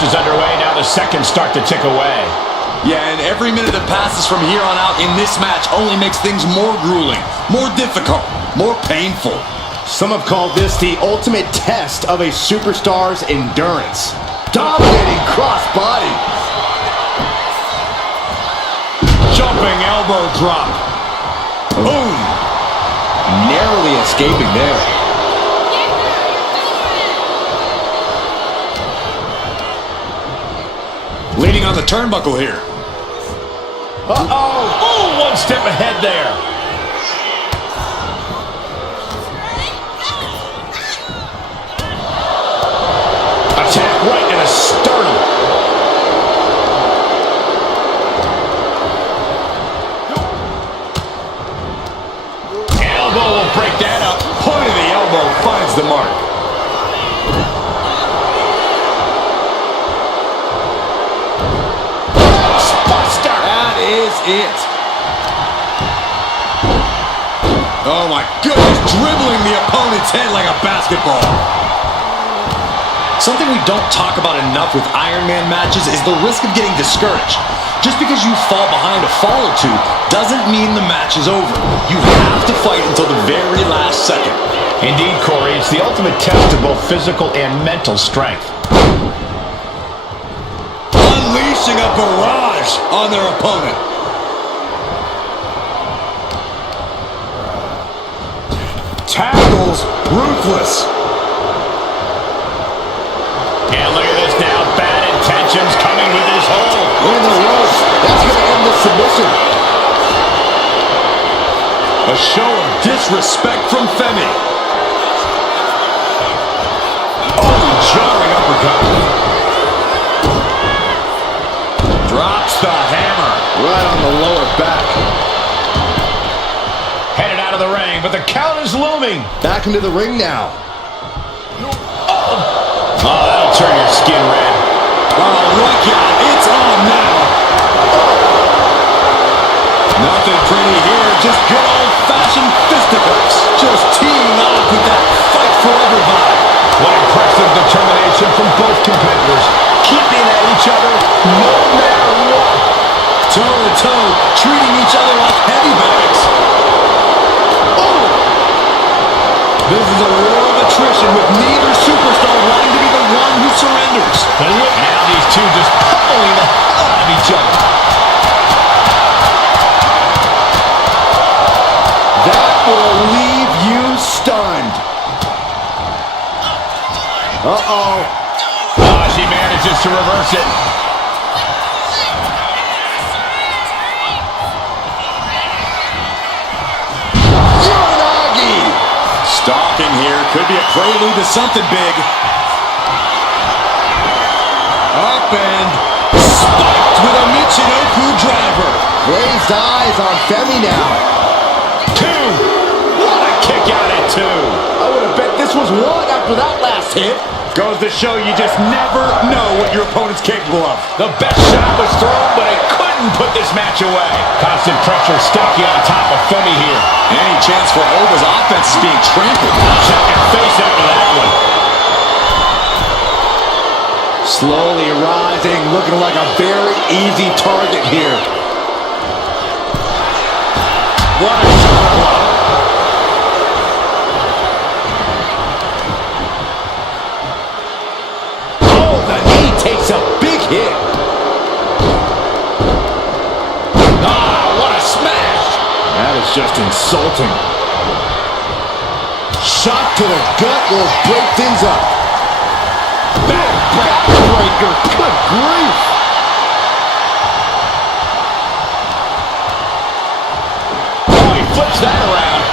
match is underway. Now the seconds start to tick away. Yeah, and every minute that passes from here on out in this match only makes things more grueling, more difficult, more painful. Some have called this the ultimate test of a superstar's endurance. Dominating crossbody. Jumping elbow drop. Boom. Narrowly escaping there. Leaning on the turnbuckle here. Uh-oh. Oh, one step ahead there. Attack right in the sternum. Elbow will break that up. Point of the elbow finds the mark. Buster. That is it. Oh my goodness, dribbling the opponent's head like a basketball. Something we don't talk about enough with Iron Man matches is the risk of getting discouraged. Just because you fall behind a fall or two doesn't mean the match is over. You have to fight until the very last second. Indeed, Corey, it's the ultimate test of both physical and mental strength. Unleashing a barrage on their opponent. Tackles ruthless. And look at this now. Bad intentions coming with his hold. In the ropes. That's going to end the submission. A show of disrespect from Femi. Oh, jarring uppercut. Drops the hammer. Right on the lower back. Headed out of the ring, but the count is looming. Back into the ring now. Oh, that'll turn your skin red. Oh, look out. It's on now. Nothing pretty here. Just good old-fashioned fisticuffs. Just teeing off with that fight forever vibe. What impressive determination from both competitors. Keeping at each other no matter what. Toe-to-toe, treating each other like heavy bags. Oh! This is a war of attrition with neither superstar wanting to be the one who surrenders. And look, now these two just pummeling the hell out of each other. That will leave you stunned. Uh-oh. Oh, she manages to reverse it. Stalking here could be a prelude to something big. Up and spiked with a Michinoku driver. Raised eyes on Femi now. Two. What a kick out at two. I would have bet this was one after that last hit. Goes to show you just never know what your opponent's capable of. The best shot was thrown, but it couldn't put this match away. Constant pressure stacking on top of Femi here. Any chance for Ova's offense is being trampled. Second face after that one. Slowly rising, looking like a very easy target here. What a shot block. Oh, the knee takes a big hit. Ah, what a smash. That is just insulting. Shot to the gut will break things up. Backbreaker. Good grief. Oh, he flips that around.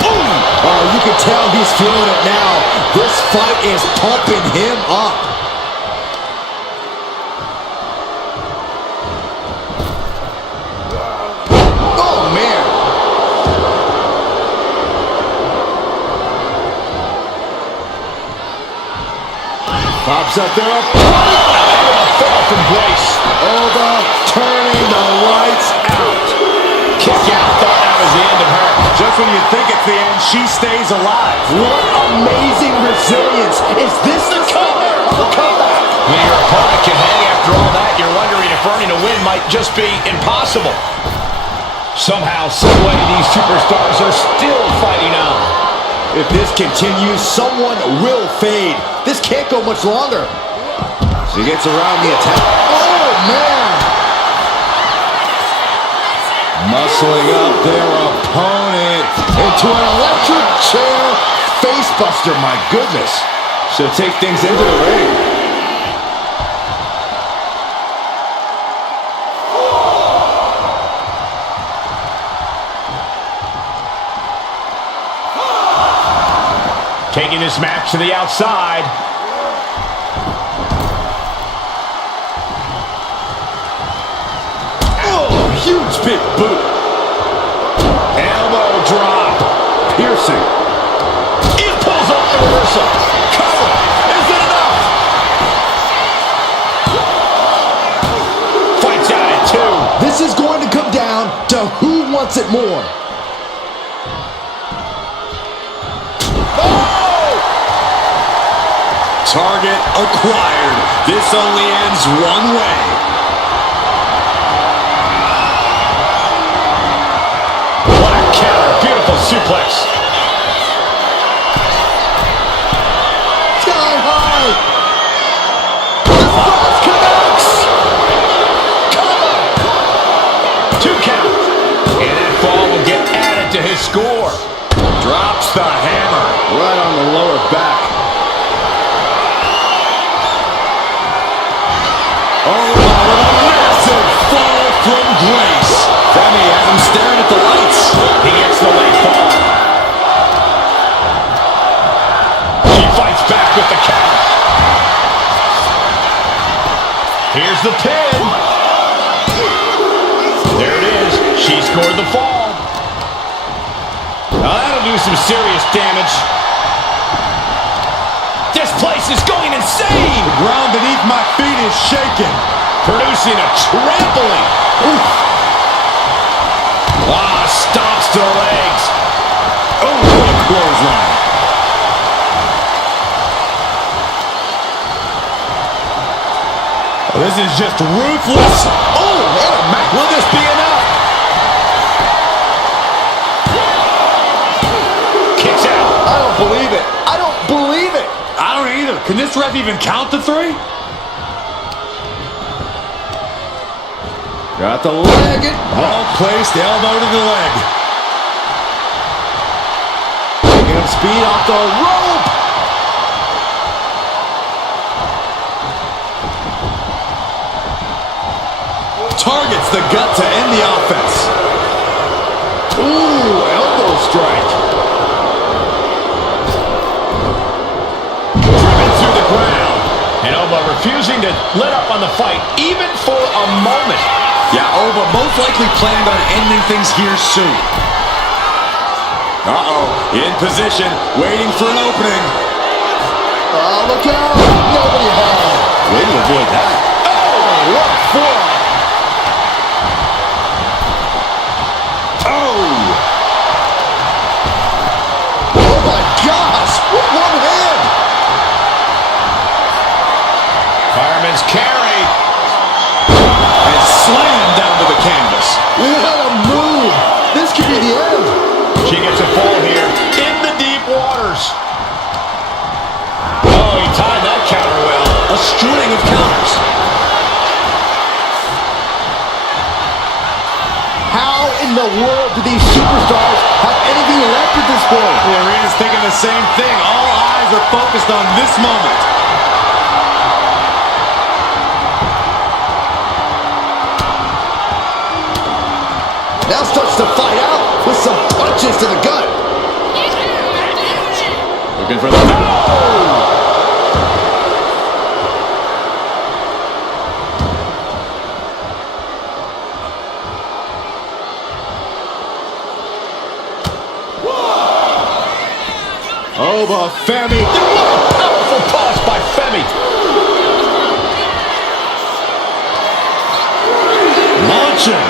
Boom. Oh, you can tell he's feeling it now. This fight is pumping him up. Oh, man. Pops up there. Far from Grace. Over, turning the lights out. Kick out. Thought that was the end of her. Just when you think it's the end, she stays alive. What amazing resilience. Is this the cover of the comeback? When your opponent can hang after all that, you're wondering if earning a win might just be impossible. Somehow, someway, these superstars are still fighting on. If this continues, someone will fade. This can't go much longer. She gets around the attack. Oh, man! Muscling up their opponent into an electric chair facebuster. My goodness. She'll take things into the ring. Taking this match to the outside. Oh, huge big boot. Elbow drop. Piercing. It pulls off the reversal. Cover. Is it enough? Fights out at 2. This is going to come down to who wants it more. Target acquired. This only ends one way. What a counter. Beautiful suplex. Sky high. The cross connects. Cover. 2 count. And that fall will get added to his score. Drops the hammer. Right on the lower back. Oh, with a massive fall from grace. Femi has him staring at the lights. He gets the late fall. She fights back with the count. Here's the pin. There it is. She scored the fall. Now that'll do some serious damage. This place is going insane! The ground beneath my feet is shaking. Producing a trampling. Oof. Ah, stomps to the legs. Oh, what a clothesline. This is just ruthless. Oh, and a Mac. Will this be enough? Kicks out. I don't believe it. I don't believe it. I don't either. Can this ref even count to 3? Got the leg. Well placed elbow to the leg. Picking up speed off the rope. Targets the gut to end the offense. Ooh, elbow strike. Driven through the ground. And Oba refusing to let up on the fight, even for a moment. Yeah, Oba most likely planned on ending things here soon. Uh-oh, in position, waiting for an opening. Oh, look out. Nobody home. Way to avoid that. Oh, what a forearm. Oh, my gosh. With one hand. Fireman's carry. And slammed down to the canvas. What a move. This could be the end. She gets a fall here in the deep waters. Oh, he timed that counter well. A string of counters. How in the world do these superstars have anything left at this point? The arena's thinking the same thing. All eyes are focused on this moment. Now starts to fight out with some punches to the gut. Looking for the... Over Femi. Powerful toss by Femi. Launching.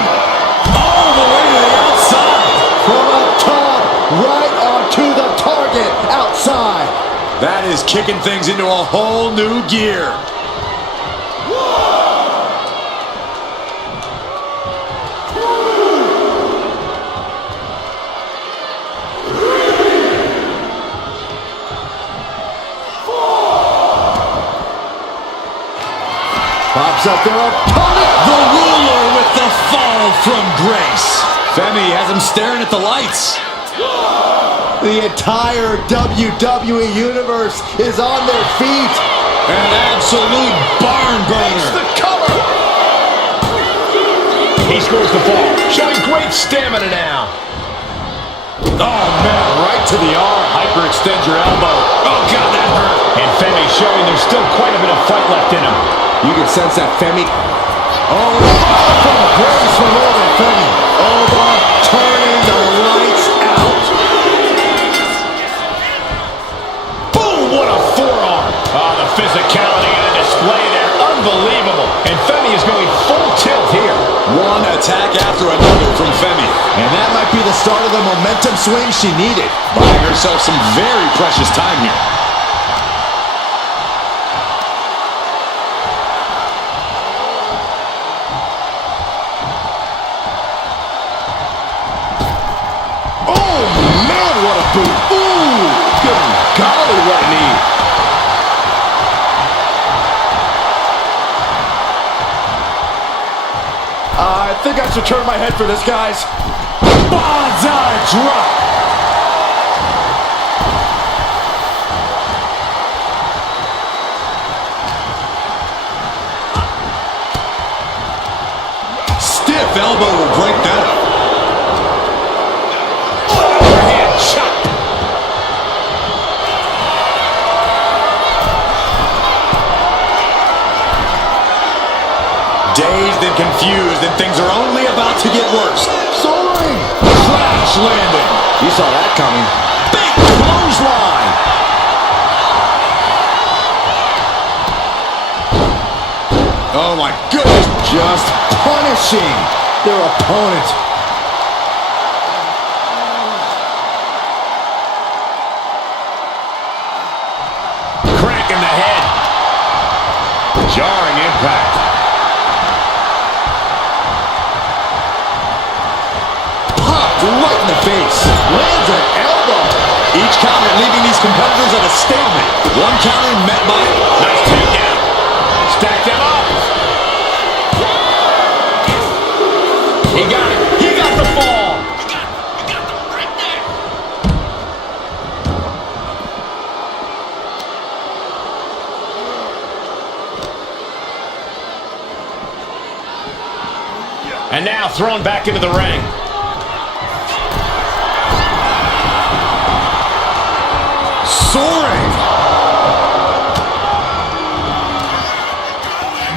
All the way to the outside. From up top, right onto the target outside. That is kicking things into a whole new gear. Pops up their opponent. The ruler with the fall from grace. Femi has him staring at the lights. The entire WWE Universe is on their feet. An absolute barn burner. The cover. He scores the fall, showing great stamina now. Oh, man, right to the arm. Hyperextend your elbow. Oh, God, that hurt. And Femi showing there's still quite a bit of fight left in him. You can sense that Femi. Oh, from grace from over Femi. Turning the lights out. Boom, what a forearm. Oh, the physicality on display there. Unbelievable. And Femi is going full tilt here. One attack after another from Femi. And that might be the start of the momentum swing she needed. Buying herself some very precious time here. Oh, man, what a boot. Ooh, good golly, what a knee. I think I should turn my head for this, guys. Banzai drop. Stiff elbow will break that up. Overhand chop. Dazed and confused, and things are only about to get worse. Soaring. Crash landing. You saw that coming. Big clothesline. Oh, my goodness. Just punishing their opponent. Crack in the head. Jarring impact. Popped right in the face. Lands an elbow. Each counter leaving these competitors at a stalemate. One counter met by... Nice takedown. Stack them up. He got it. He got the fall. And now thrown back into the ring. Soaring.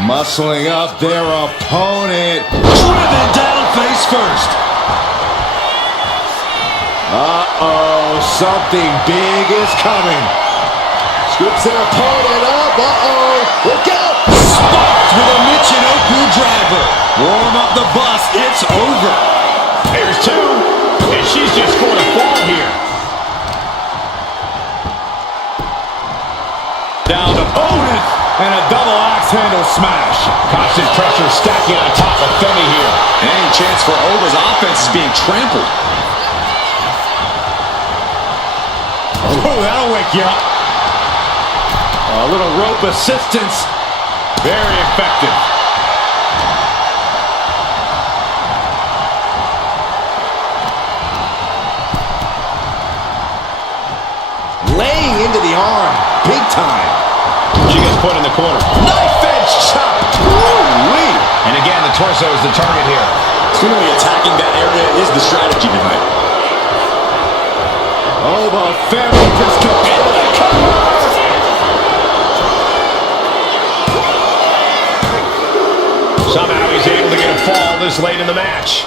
Muscling up their opponent. Driven down face first. Uh-oh, something big is coming. Scoops their opponent up. Uh-oh, look out. Sparked with a Michinoku driver. Warm up the bus. It's over. Here's two. And she's just going to fall here. Down opponent. And a double axe handle smash. Constant pressure stacking on top of Femi here. Any chance for Over's offense is being trampled. Oh, that'll wake you up. A little rope assistance. Very effective. Laying into the arm. Big time. She gets put in the corner. Knife edge chop. Woo-wee. And again, the torso is the target here. Seemingly attacking that area is the strategy tonight. Oh, but Femi just completed the cover. Somehow he's able to get a fall this late in the match.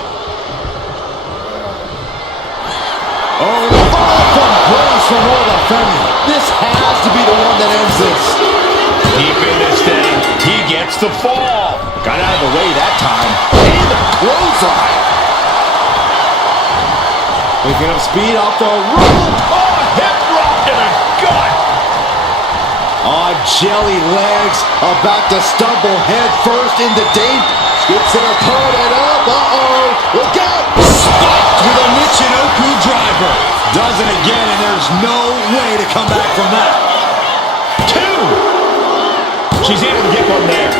Oh, fall from grace from over Femi. This has to be the one that ends this. Deep in this thing, he gets the fall. Got out of the way that time. And the clothesline. Picking up speed off the rope. Oh, hip drop to the gut. On jelly legs, about to stumble head first into deep. Scoops their opponent up. Uh-oh. Look out. Spiked with a Michinoku driver. Does it again, and there's no way to come back from that. Two. She's able to get one there.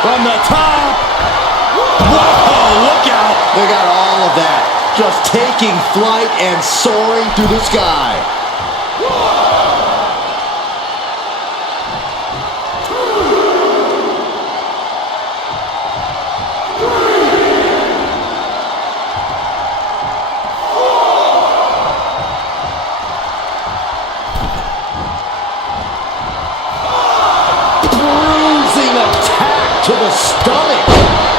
From the top. Whoa, look out. They got all of that. Just taking flight and soaring through the sky. Bruising attack to the stomach.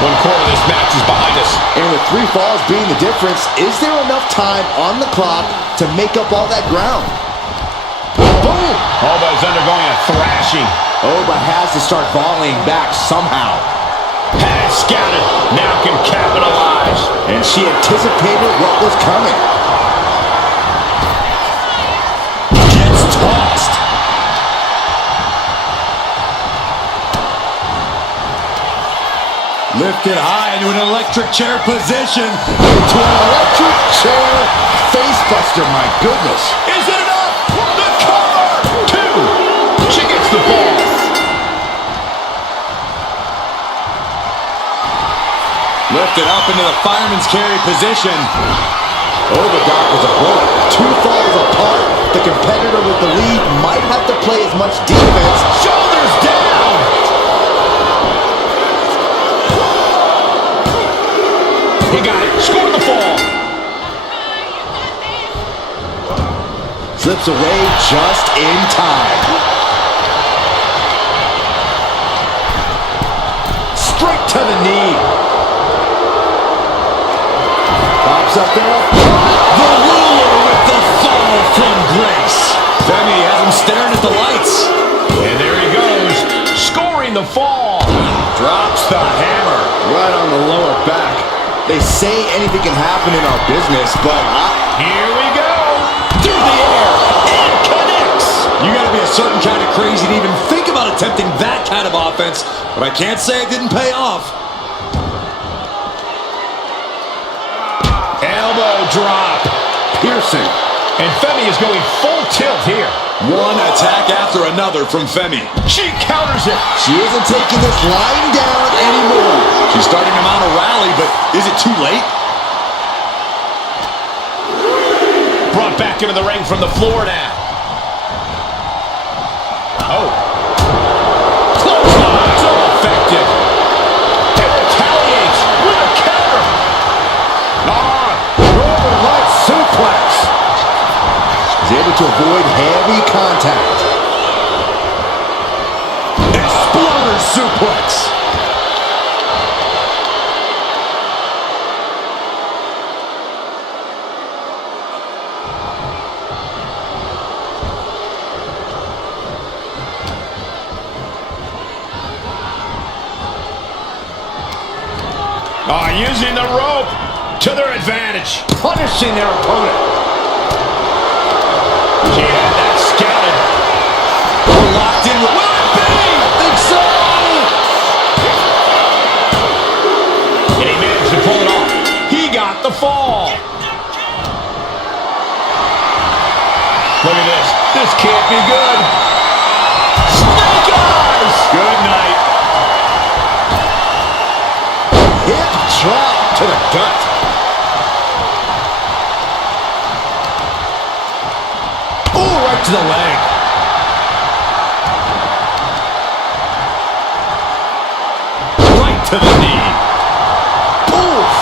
One quarter of this match is behind us. And with 3 falls being the difference, is there enough time on the clock to make up all that ground? Boom! Oba's undergoing a thrashing. Oba has to start volleying back somehow. Had it scouted, now can capitalize. And she anticipated what was coming. Gets tossed. Lifted high into an electric chair position. Into an electric chair facebuster, my goodness. Is it enough? The cover! 2. She gets the ball. Lifted up into the fireman's carry position. Overdock was a bullet. 2 falls apart. The competitor with the lead might have to play as much defense. Shoulders down. He got it. Scored the fall. Slips away just in time. Straight to the knee. Pops up there. The ruler with the fall from grace. Femi has him staring at the lights. And there he goes. Scoring the fall. Drops the hammer. Right on the lower back. They say anything can happen in our business, but Here we go. Through the air. And connects. You got to be a certain kind of crazy to even think about attempting that kind of offense, but I can't say it didn't pay off. Elbow drop. piercing. And Femi is going full tilt here. One attack after another from Femi. She counters it. She isn't taking this lying down anymore. She's starting to mount a rally, but is it too late? Brought back into the ring from the floor now. Oh. Clothesline. So effective. And retaliates with a counter. Northern Lights suplex. He's able to avoid heavy contact. Exploder suplex. Using the rope to their advantage. Punishing their opponent. She had that scouted. We're locked in. Will it be? I think so. And he managed to pull it off. He got the fall. Look at this. This can't be good. Snake eyes. Good night. Hip drop to the gut. Oh, right to the leg. Right to the knee. Oof.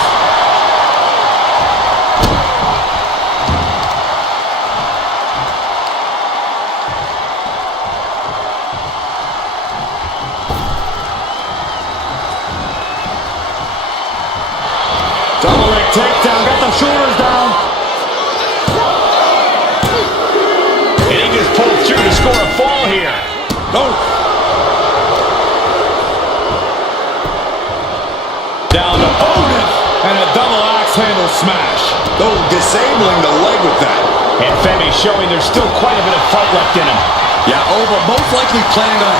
Double leg takedown. Got the shoulders down. And he just pulled through to score a fall here. Oh. Down to Otis. And a double axe handle smash. Oh, disabling the leg with that. And Femi showing there's still quite a bit of fight left in him. Yeah, Over most likely planning on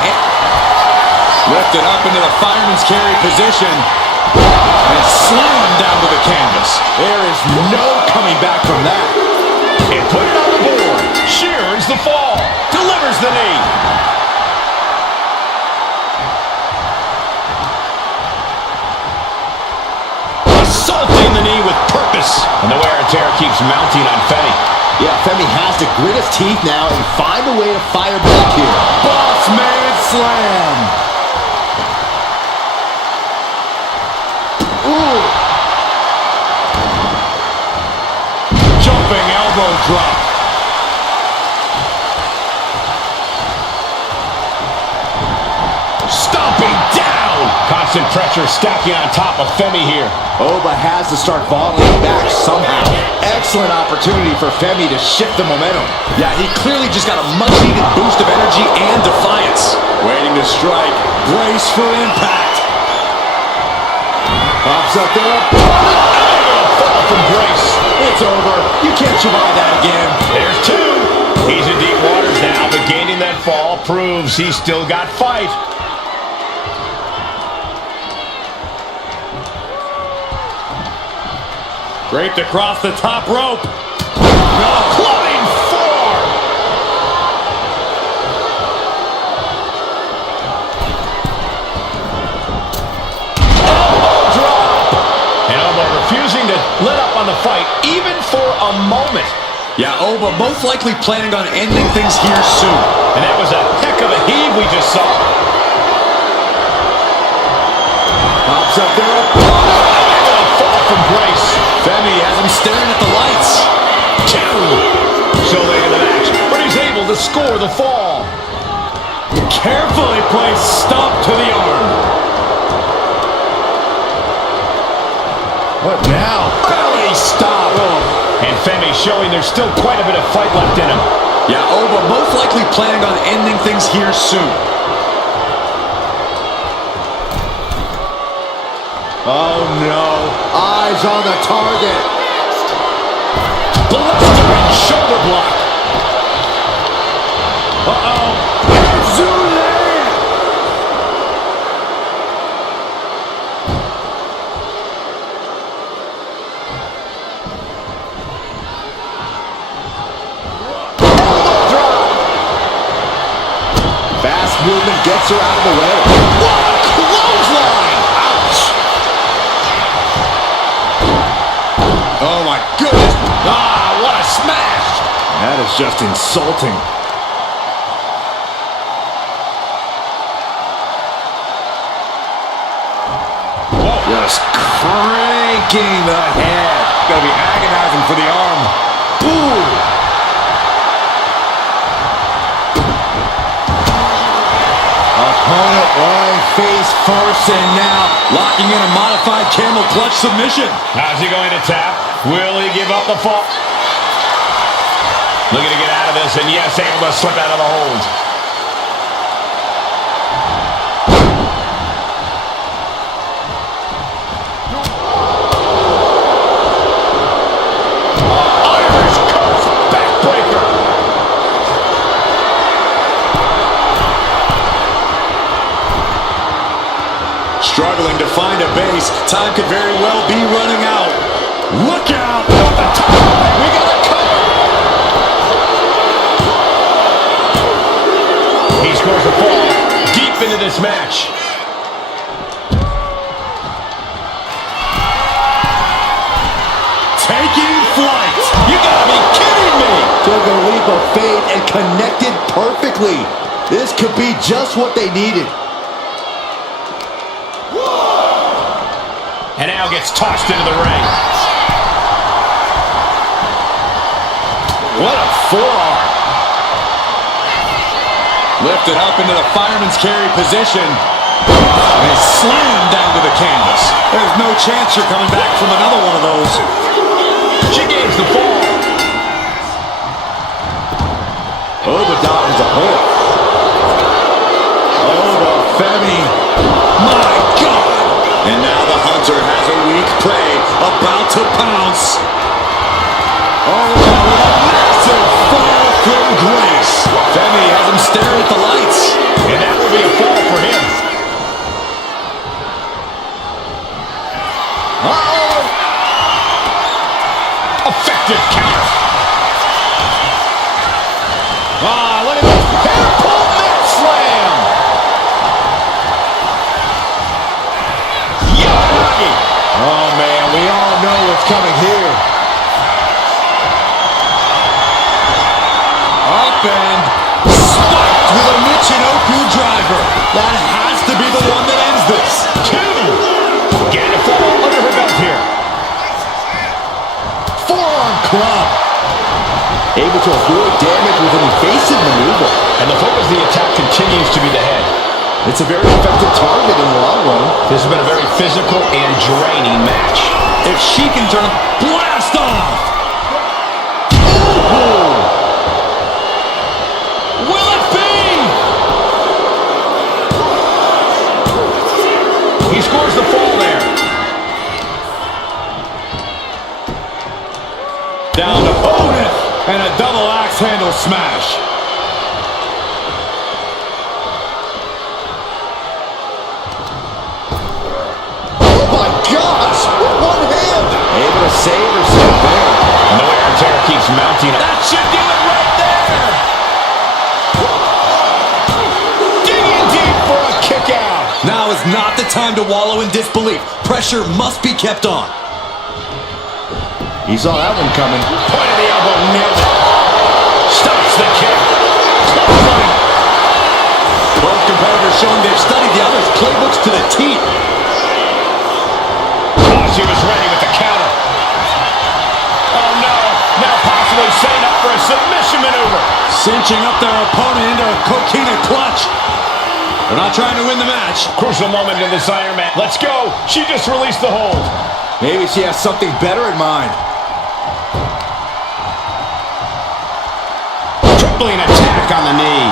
lifted up into the fireman's carry position and slammed down to the canvas. There is no coming back from that. And put it on the board. Shears the fall. Delivers the knee. tear keeps mounting on Femi. Yeah, Femi has to grit his teeth now and find a way to fire back here. Boss man slam. Ooh. Jumping elbow drop. Stomping down. Constant pressure stacking on top of Femi here. Oba has to start volleying back somehow. Excellent opportunity for Femi to shift the momentum. Yeah, he clearly just got a much-needed boost of energy and defiance. Waiting to strike. Brace for impact. Pops up there. Fall from Grace. It's over. You can't survive that again. There's two. He's in deep waters now, but gaining that fall proves he's still got fight. Draped across the top rope. Clubbing four. Elbow drop. And Oba refusing to let up on the fight, even for a moment. Yeah, Oba most likely planning on ending things here soon. And that was a heck of a heave we just saw. Pops up there. Fall from Grace. Femi has him staring at the lights. Two. So late in the match, but he's able to score the fall. Carefully placed stomp to the arm. What now? Belly stop. And Femi showing there's still quite a bit of fight left in him. Yeah, Oba most likely planning on ending things here soon. Oh no. Eyes on the target. Blistering shoulder block. Uh-oh. Fast movement gets her out of the way. What a clothesline! Ouch! Oh my goodness. Ah, what a smash! That is just insulting. Just cranking the head. Gonna be agonizing for the arm. Boom! Opponent lying face first and now Locking in a modified camel clutch submission. How's he going to tap? Will he give up the fall? Looking to get out of this, and yes, able to slip out of the hold. Irish cuff backbreaker. Struggling to find a base. Time could very well be running out. Look out! Off the top. We got a cover. He scores a fall deep into this match. Taking flight. You gotta be kidding me. took a leap of faith and connected perfectly. This could be just what they needed. And now gets tossed into the ring. What a forearm. Lifted up into the fireman's carry position. And slammed down to the canvas. There's no chance you're coming back from another one of those. She gains the fall. Obadon is a hook. Oba, Femi. My God! And now the hunter has a weak prey about to pounce. Oh, with a massive fall from Grace. Femi has him staring at the lights. And that will be a fall for him. Uh-oh! Effective counter. Ah, look at this. Hair pull net slam. Oh, man, we all know what's coming here. and spiked with a Michinoku driver. That has to be the one that ends this. 2. Getting a fall under her belt here. Forearm club. Able to avoid damage with an evasive maneuver. And the focus of the attack continues to be the head. It's a very effective target in the long run. This has been a very physical and draining match. If she can turn, blast off. Ooh. Will it be? He scores the fall there. Down to opponent and a double axe handle smash. Able to save herself there. And the wear and tear keeps mounting. That should do it right there. Digging deep for a kick out. Now is not the time to wallow in disbelief. Pressure must be kept on. He saw that one coming. Point of the elbow, nailed it. Stops the kick. Both competitors showing they've studied the other's playbooks to the teeth. She was ready with the counter. Oh no, now possibly setting up for a submission maneuver. Cinching up their opponent into a coquina clutch. They're not trying to win the match. Crucial moment in this Iron Man. Let's go. She just released the hold. Maybe she has something better in mind. Tripling attack on the knee.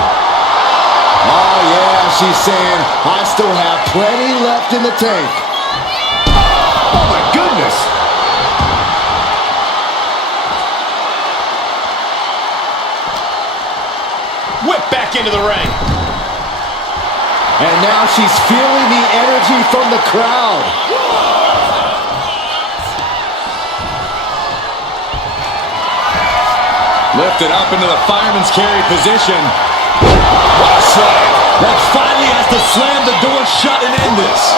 Oh yeah, she's saying, I still have plenty left in the tank. Oh my goodness. Whip back into the ring. And now she's feeling the energy from the crowd. Lifted up into the fireman's carry position. What a slam. That finally has to slam the door shut and end this.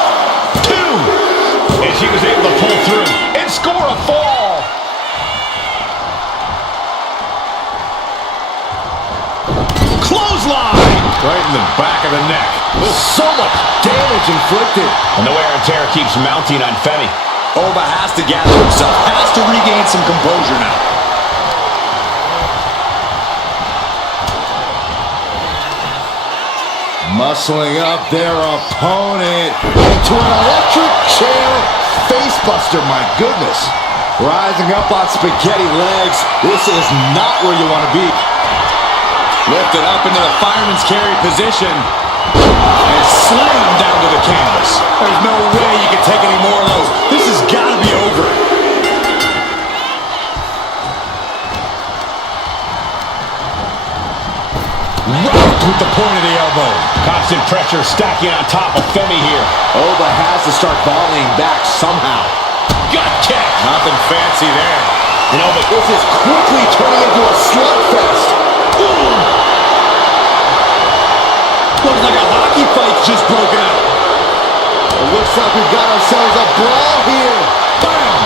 2. And she was able to pull through and score a fall. Clothesline. Right in the back of the neck. So much damage inflicted. And the wear and tear keeps mounting on Femi. Oba has to gather himself, has to regain some composure now. Muscling up their opponent into an electric chair facebuster, my goodness. Rising up on spaghetti legs. This is not where you want to be. Lifted up into the fireman's carry position and slammed down to the canvas. There's no way you can take any more of those. This has got to be over. Rocked with the point of the elbow. Constant pressure stacking on top of Femi here. Oba has to start volleying back somehow. Gut kick. Nothing fancy there. You know, but This is quickly turning into a slugfest. Looks like a hockey fight's just broken out. It looks like we've got ourselves a brawl here. Bam!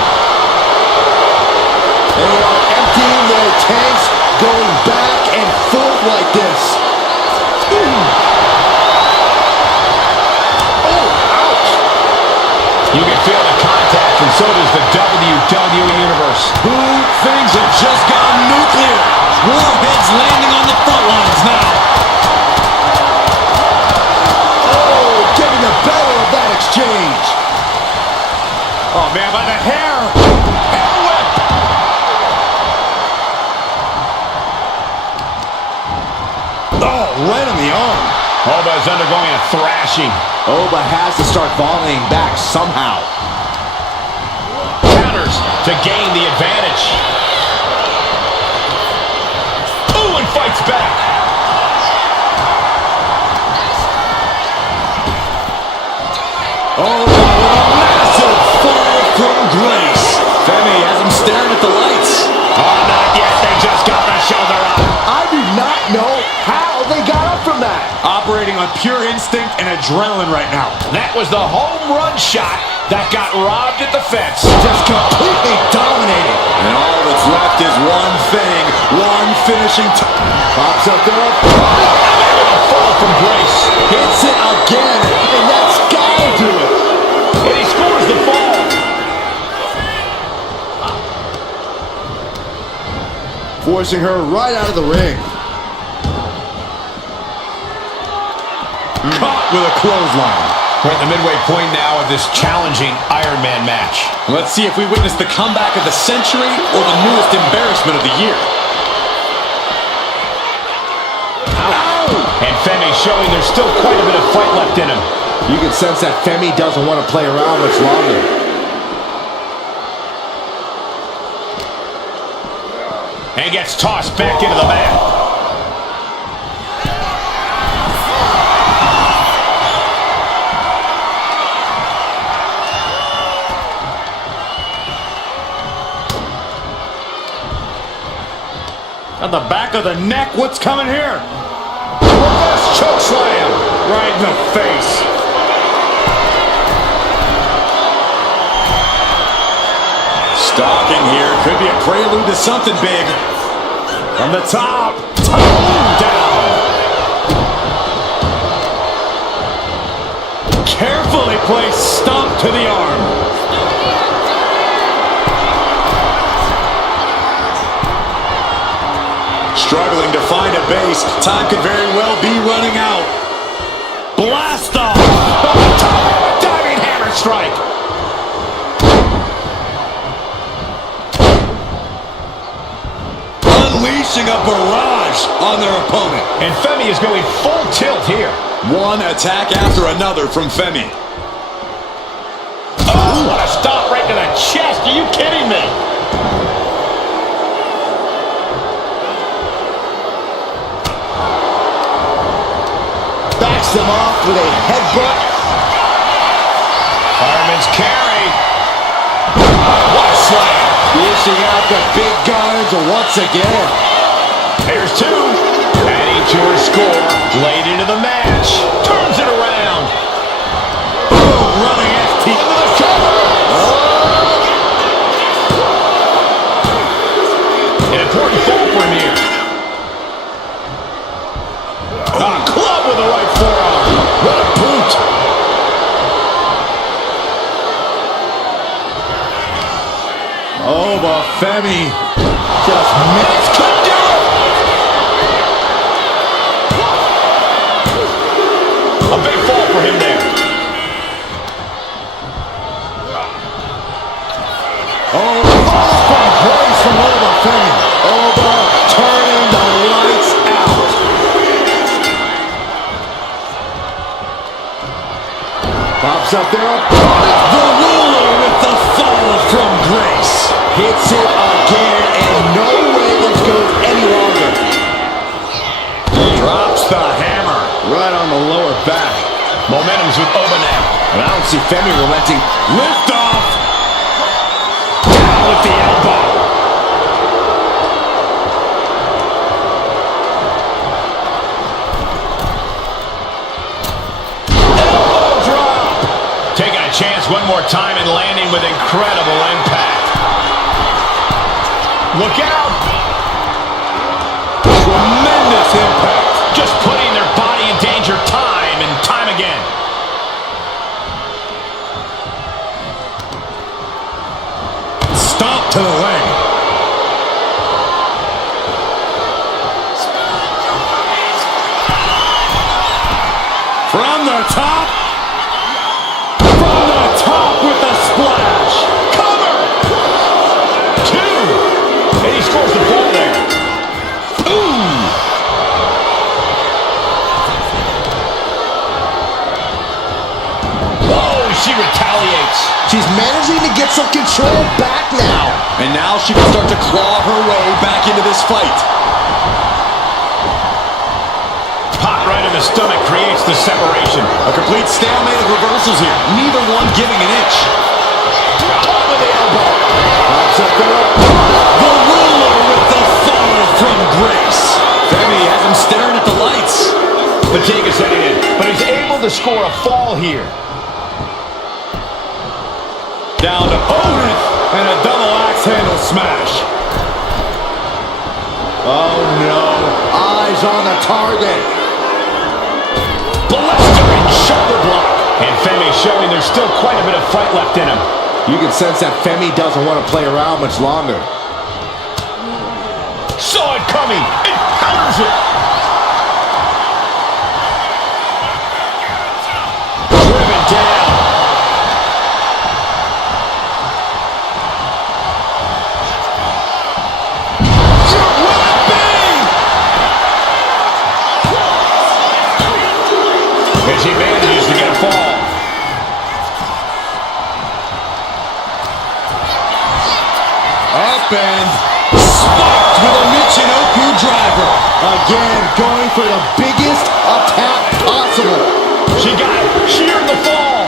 They are emptying their tanks, going back and forth like this. Oh, ouch. you can feel the contact, and so does the WWE Universe. Things have just gone nuclear. Warheads landing on the front lines now. Oh, getting the better of that exchange. Oh, man, by the hair. Hair whip. Oh, right on the arm. Oba is undergoing a thrashing. Oba has to start volleying back somehow. Counters to gain the advantage. Ooh, and fights back. Oh, with a massive fall from grace. Femi has him staring at the lights. Oh, not yet. They just got the shoulder up. I do not know how they got up from that. Operating on pure instinct and adrenaline right now. That was the home run shot that got robbed at the fence. Just completely dominating. And all that's What's left is one thing, one finishing Pops up there. A fall from Grace. Hits it again, and that's gotta do it. And he scores the fall. Forcing her right out of the ring. caught with a clothesline. We're at the midway point now of this challenging Iron Man match. Let's see if we witness the comeback of the century or the newest embarrassment of the year. And Femi showing there's still quite a bit of fight left in him. You can sense that Femi doesn't want to play around much longer. And gets tossed back into the mat. On the back of the neck, what's coming here? Reverse choke slam. Right in the face. Stalking here. Could be a prelude to something big. From the top. Down. Carefully placed stomp to the arm. Struggling to find a base. Time could very well be running out. Blast off! Diving hammer strike. Unleashing a barrage on their opponent. And Femi is going full tilt here. One attack after another from Femi. Oh, what a stop right to the chest. Are you kidding me? Backs them off with a headbutt. Fireman's carry. What a slam. Dishing out the big guns once again. Here's two. Adding to her score. Late into the match. Turns it around. Boom, running FT. Into the cover. An important fall for him here. A club with the right forearm. What a boot. Oh, but Femi Just missed. Could do it. A big fall for him there. Oh, from Grace from Oba Femi. Oba turning the lights out. Pops up there. the ruler with the fall from Grace. Hits it again, and no way this goes any longer. Drops the hammer. Right on the lower back. Momentum's with Oba now. And I don't see Femi relenting. Lift off. Down with the elbow. Elbow drop. Taking a chance one more time and landing with incredible impact. Look out. Tremendous impact. Just putting their body in danger time and time again. Stomp to the leg. From the top. From the top with the splash. Cover. Two. And he scores the ball there. Ooh. Oh, she retaliates. She's managing to get some control back now. And now she can start to claw her way back into this fight. Pot right in the stomach creates the separation. A complete stalemate of reversals here. Neither one giving an inch. Top of the elbow. Pops up there. The ruler with the fall from Grace. Femi has him staring at the lights. Fatigue is setting in, but he's able to score a fall here. Down to opponent and a double axe handle smash. Oh, no. Eyes on the target. Blistering shoulder block. And Femi showing there's still quite a bit of fight left in him. You can sense that Femi doesn't want to play around much longer. Saw it coming. It counters it. Driven down. As he manages to get a fall. Up and spiked with a Michinoku driver. Again, going for the biggest attack possible. She got it. Sheared the fall.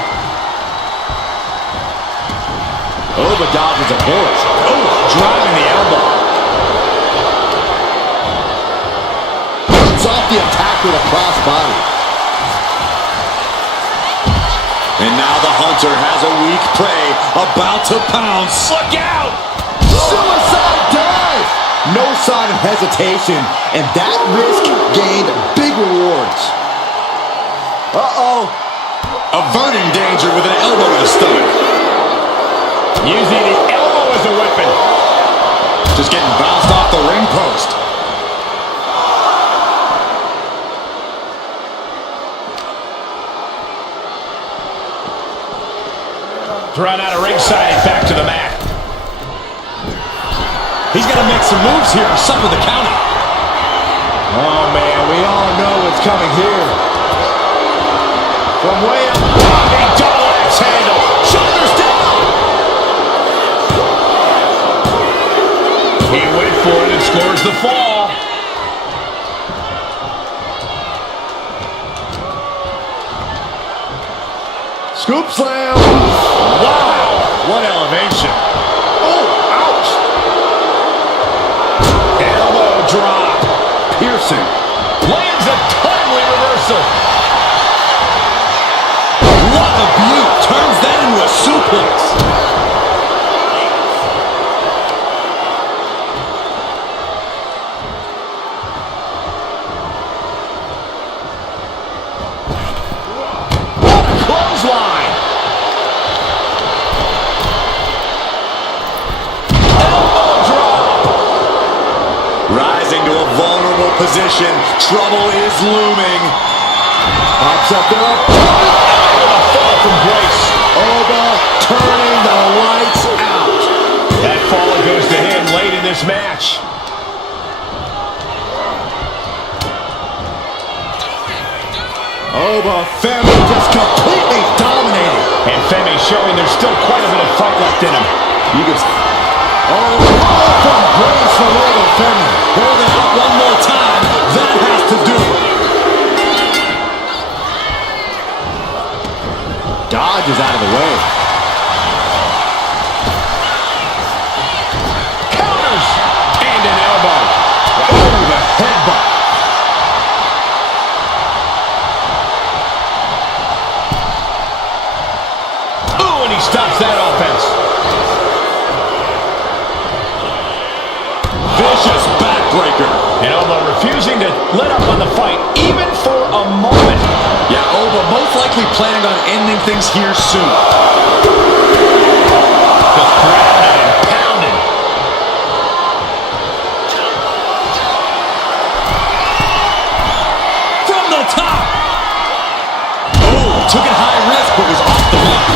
Oba dodges a bullet. Oh, driving the elbow. Cuts off the attack with a crossbody. And now the Hunter has a weak prey about to pounce. Look out! Suicide dive! No sign of hesitation, and that risk gained big rewards. Uh-oh. Averting danger with an elbow to the stomach. Using the elbow as a weapon. Just getting bounced off the ring post. Thrown out of ringside and back to the mat. He's got to make some moves here or suffer the counter. Oh, man, we all know what's coming here. From way up. A double axe handle. Shoulders down. He went for it and scores the fall. Scoop slam. Wow. What elevation. Oh, ouch. Elbow drop. Piercing. Lands a timely reversal. What a beaut. Turns that into a suplex. Position. Trouble is looming. Pops up there. A fall from Grace. Oba turning the lights out. That fall goes to him late in this match. Oba Femi just completely dominating. And Femi showing there's still quite a bit of fight left in him. You can... Oh, from Grace from Oba Femi. Hold it up one more time. That has to do it. Dodge is out of the way. Counters. And an elbow. Oh, the headbutt. Ooh, and he stops that offense. Vicious backbreaker. And Oba refusing to let up on the fight, even for a moment. Yeah, Oba most likely planning on ending things here soon. Just grounded and pounded. From the top. Oh, took it high risk, but was off the mark.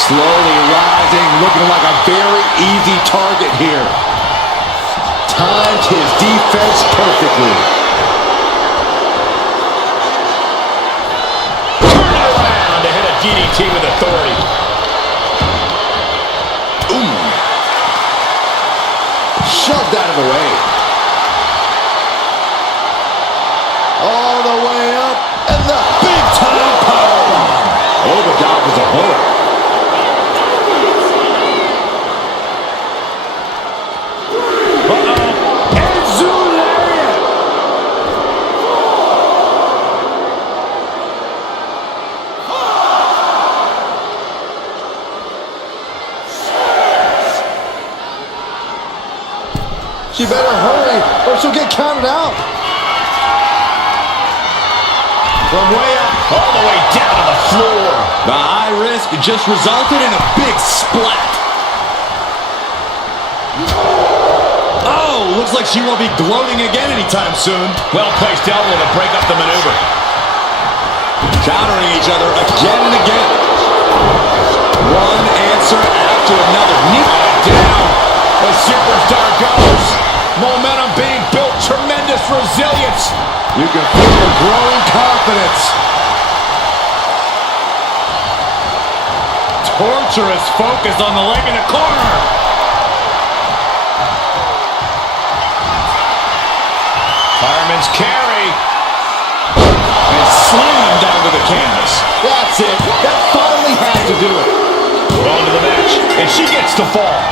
Slowly rising, looking like a very easy target here. Timed his defense perfectly. Turn it around to hit a DDT with authority. Ooh. Shoved out of the way. All the way up, and the big time powerbomb. Oba dodges a bullet. She better hurry or she'll get counted out. From way up, All the way down to the floor. the high risk just resulted in a big splat. Oh, looks like she won't be gloating again anytime soon. Well-placed elbow to break up the maneuver. Countering each other again and again. One answer after another. Down. The superstar goes. Momentum being built. Tremendous resilience. You can feel her growing confidence. Torturous focus on the leg in the corner. Fireman's carry. And slammed down to the canvas. That's it. That finally had to do it. We're on to the match, and she gets the fall.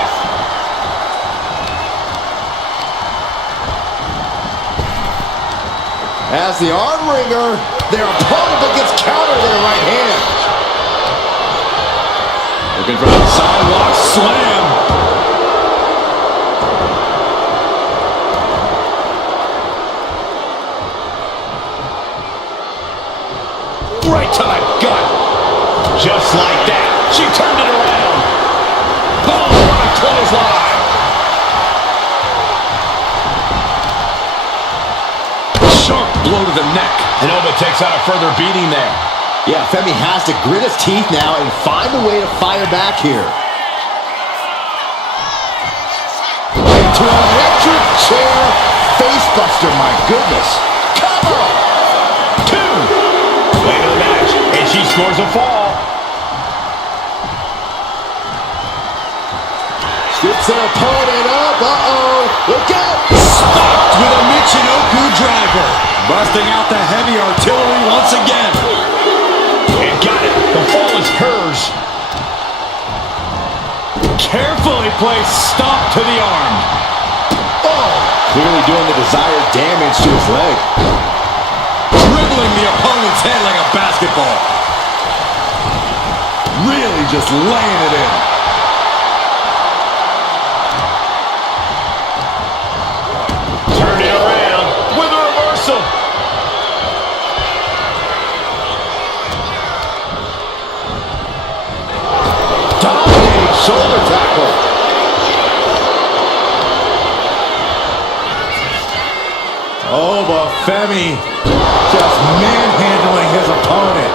As the arm wringer, their opponent that gets countered with a right hand. Looking for the sidewalk slam. Right to the gut. Just like that. She turned it around. Oh, what a clothesline. Sharp blow to the neck. And Oba takes out a further beating there. Yeah, Femi has to grit his teeth now and find a way to fire back here. Into an electric chair facebuster, my goodness. Cover. 2. Way to the match, and she scores a fall. Scoops her opponent up. Uh-oh. Look out. Stopped with a Michinoku driver. Busting out the heavy artillery once again. And got it. The fall is hers. Carefully placed stop to the arm. Oh, clearly doing the desired damage to his leg. Dribbling the opponent's head like a basketball. Really just laying it in. Turn it around with a reversal. Dominating shoulder tackle. Oh, but Femi just manhandling his opponent.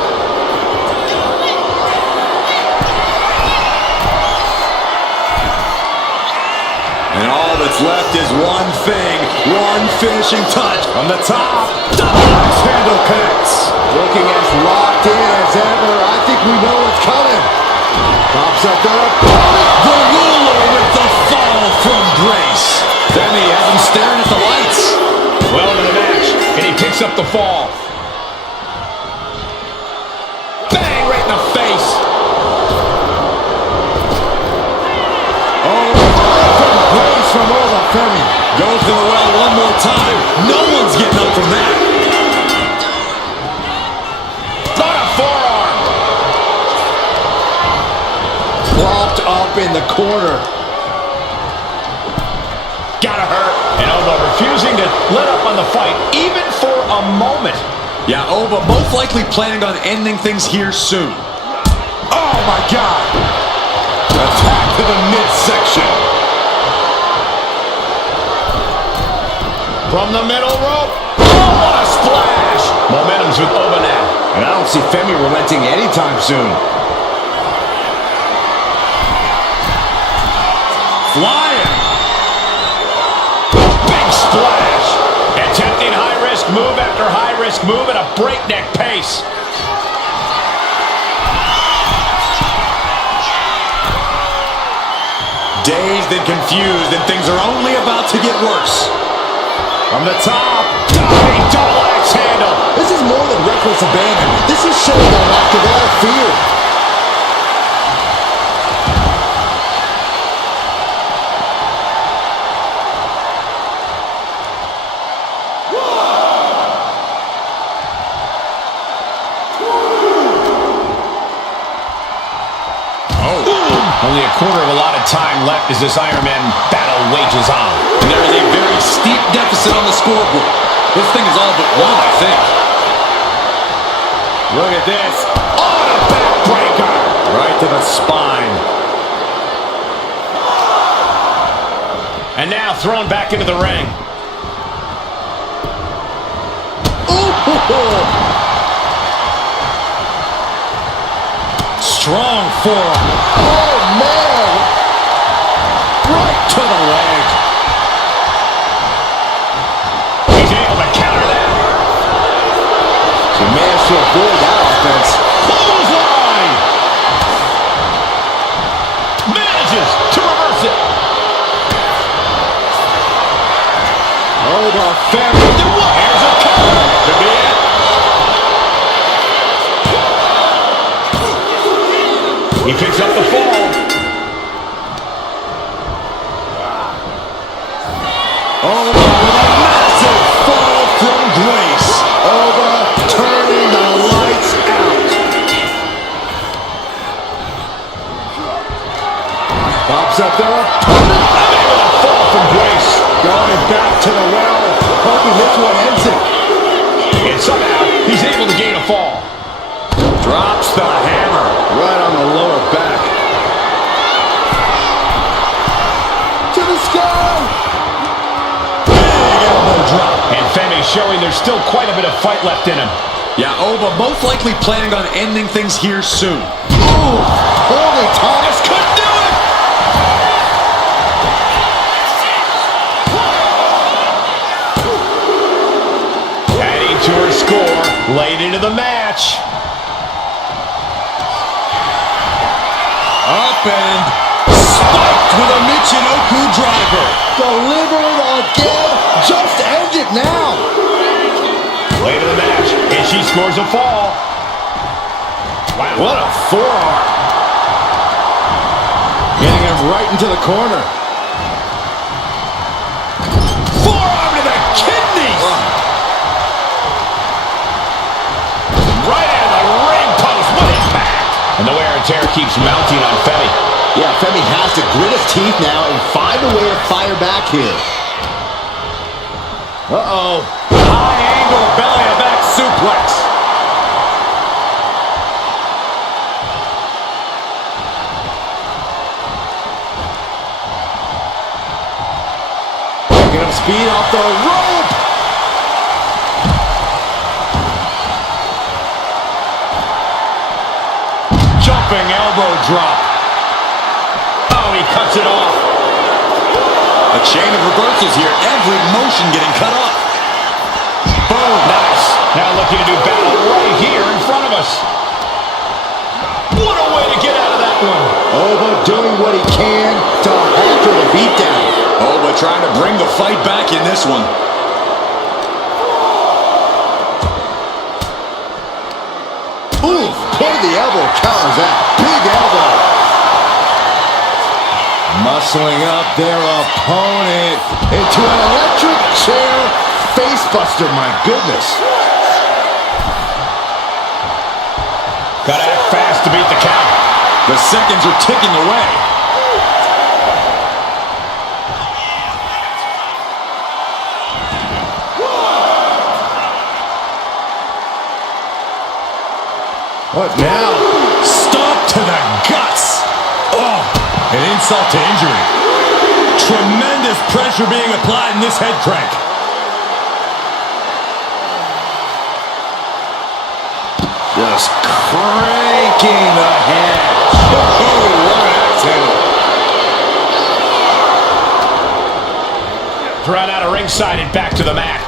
And all that's left is one thing, one finishing touch from the top. Double axe handle connects. Looking as locked in as ever. I think we know what's coming. Pops up their opponent. The ruler with the fall from grace. Femi has him staring at the lights. Well into the match, and he picks up the fall. Bang, right in the face. Oh, from grace from over Femi. Goes to the well one more time. No one's getting up from that. Not a forearm. Propped up in the corner. Gotta hurt. And Oba refusing to let up on the fight, even for a moment. Yeah, Oba most likely planning on ending things here soon. Oh, my God. Attack to the midsection. From the middle rope. Oh, what a splash. Momentum's with Oba now. And I don't see Femi relenting anytime soon. Flying. Big splash. Attempting high-risk move after high-risk move at a breakneck pace. Dazed and confused, and things are only about to get worse. From the top. Diving double axe handle. This is more than reckless abandon. This is showing a lack of all fear. Only a quarter of a lot of time left as this Iron Man battle wages on. And there is a very steep deficit on the scoreboard. This thing is all but won, I think. Look at this. On a backbreaker. Right to the spine. And now thrown back into the ring. Strong forearm. Oh, man. Right to the leg. He's able to counter that. He managed to avoid that offense. Clothesline! Manages to reverse it. Oh, the Femi. Here's a cover. Could be it. He picks up the fall. Oh, with a massive fall from grace. Overturning the lights out. Pops up their opponent. Able to fall from grace. Going back to the well. Hoping this one ends it. And somehow, he's able to gain a fall. Drops the hammer. Right on the lower back. To the sky. Big elbow drop. And Femi showing there's still quite a bit of fight left in him. Yeah, Ova most likely planning on ending things here soon. Ooh, holy Thomas couldn't do it. Adding to her score, late into the match. Up and spiked with a Michinoku driver. Delivered again. Just end it now. Late in the match, and she scores a fall. Wow. What a forearm. Getting him right into the corner. Forearm to the kidneys. Right out of the ring post. What impact. And the wear and tear keeps mounting on Femi. Yeah, Femi has to grit his teeth now and find a way to fire back here. Uh-oh. High angle belly to back suplex. Picking up speed off the rope. Jumping elbow drop. Oh, he cuts it off. A chain of reversals here. Every motion getting cut off. Boom. Nice. Now looking to do battle right here in front of us. What a way to get out of that one. Ova doing what he can to alter the beatdown. Ova trying to bring the fight back in this one. Ooh, point of the elbow counters that. Big elbow. Muscling up their opponent into an electric chair facebuster. My goodness. Gotta act fast to beat the count. The seconds are ticking away. What now? Stop to the guts. Oh, an insult to injury. Tremendous pressure being applied in this head crank. Just cranking the head. Oh, what an axe handle. Thrown out of ringside and back to the mat.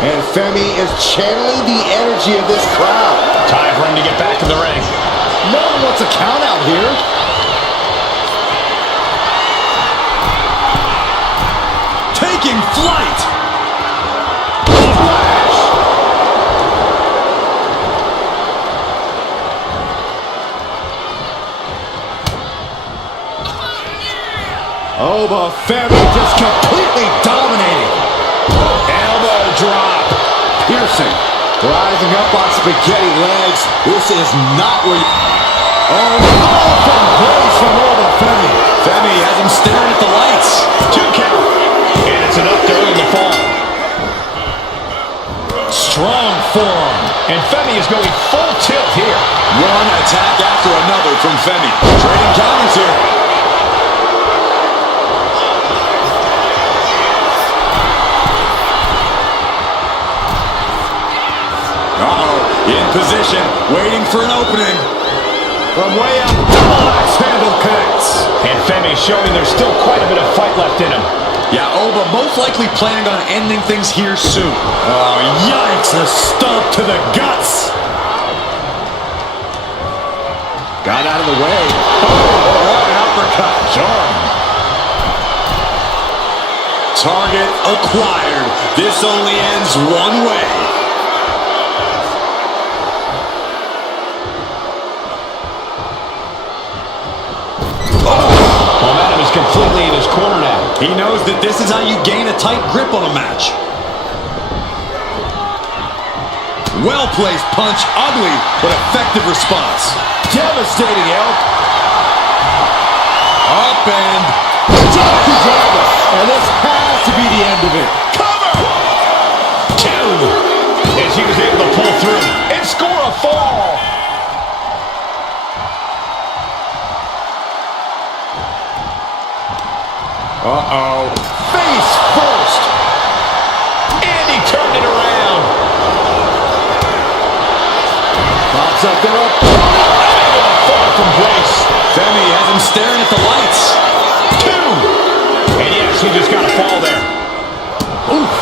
And Femi is channeling the energy of this crowd. Time for him to get back in the ring. No one wants a count out here. Taking flight. Oh, but Femi just completely dominating. Elbow drop. Piercing. Rising up on spaghetti legs. This is not where you... Oh, from grace from over Femi. Femi has him staring at the lights. 2 count. That's enough to earn the fall. Strong forearm. And Femi is going full tilt here. One attack after another from Femi. Trading counters here. In position, waiting for an opening. From way up, double axe handle connects. And Femi showing there's still quite a bit of fight left in him. Yeah, Oba most likely planning on ending things here soon. Oh, yikes, a stomp to the guts. Got out of the way. Oh, an uppercut. Jarring. Target acquired. This only ends one way. Momentum is completely in his corner now. He knows that this is how you gain a tight grip on a match. Well-placed punch, ugly, but effective response. Devastating elk. Up and jockey driver. And this has to be the end of it. Cover! Two. As he was able to pull through and score a fall. Uh-oh. Face first. And he turned it around. Pops up there. Able to fall from Brace. Femi has him staring at the lights. Two. And yes, he just got a fall there. Oof.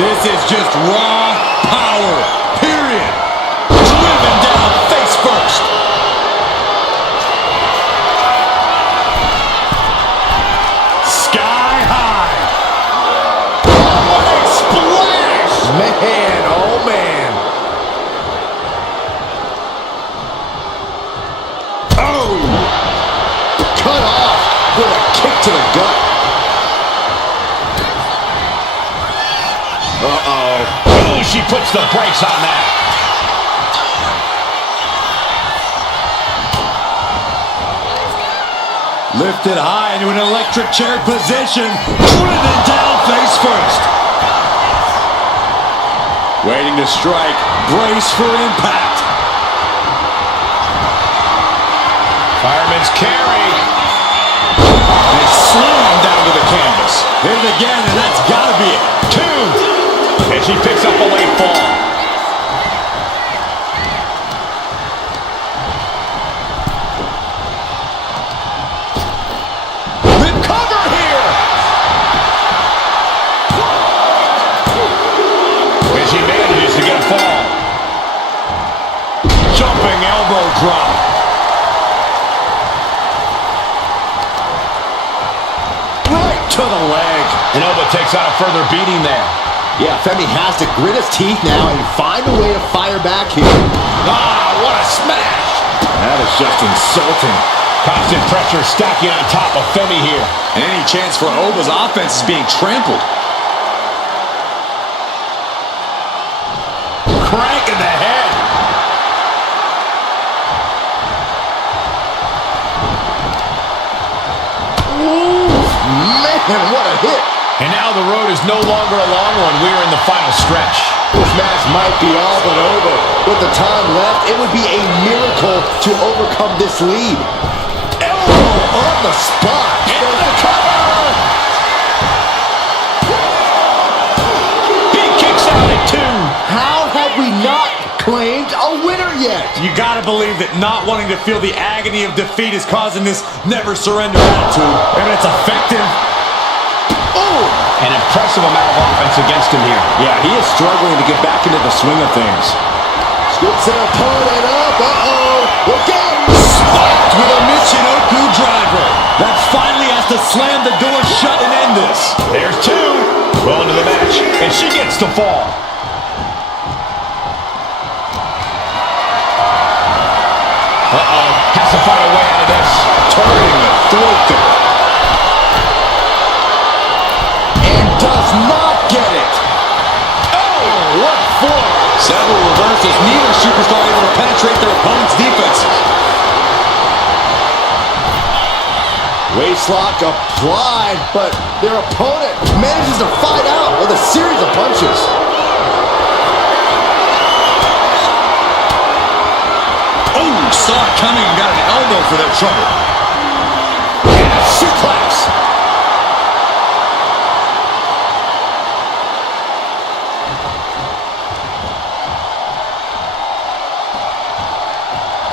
This is just raw power. Period. Driven down face first. Sky high. What a splash. Man, oh man. Oh. Cut off with a kick to the gut. Uh-oh. Oh, she puts the brakes on that. Lifted high into an electric chair position. Driven down face first. Waiting to strike. Brace for impact. Fireman's carry. And slammed down to the canvas. Hit it again, and that's got to be it. Two. And she picks up a late fall. The cover here. And she manages to get a fall. Jumping elbow drop. Right to the leg. And Oba takes out a further beating there. Yeah, Femi has to grit his teeth now and find a way to fire back here. Ah, what a smash! That is just insulting. Constant pressure stacking on top of Femi here. Any chance for Oba's offense is being trampled. Crank in the head. Ooh, man, what a hit. And now the road is no longer a long one. We are in the final stretch. This match might be all but over. With the time left, it would be a miracle to overcome this lead. Elbow on the spot. And the cover! He kicks out at two. How have we not claimed a winner yet? You gotta believe that not wanting to feel the agony of defeat is causing this never surrender attitude. And it's effective. Oh! An impressive amount of offense against him here. Yeah, he is struggling to get back into the swing of things. Scoops their opponent up. Uh-oh. Look out! Spiked with a Michinoku driver. That finally has to slam the door shut and end this. There's two. Well into the match. And she gets to fall. Uh-oh. Has to find a way out of this. Turning the throat there. And does not get it. Oh, what for? Several reversals. Neither superstar able to penetrate their opponent's defenses. Wastes lock applied, but their opponent manages to fight out with a series of punches. Oh, saw it coming and got an elbow for that trouble. And a suplex.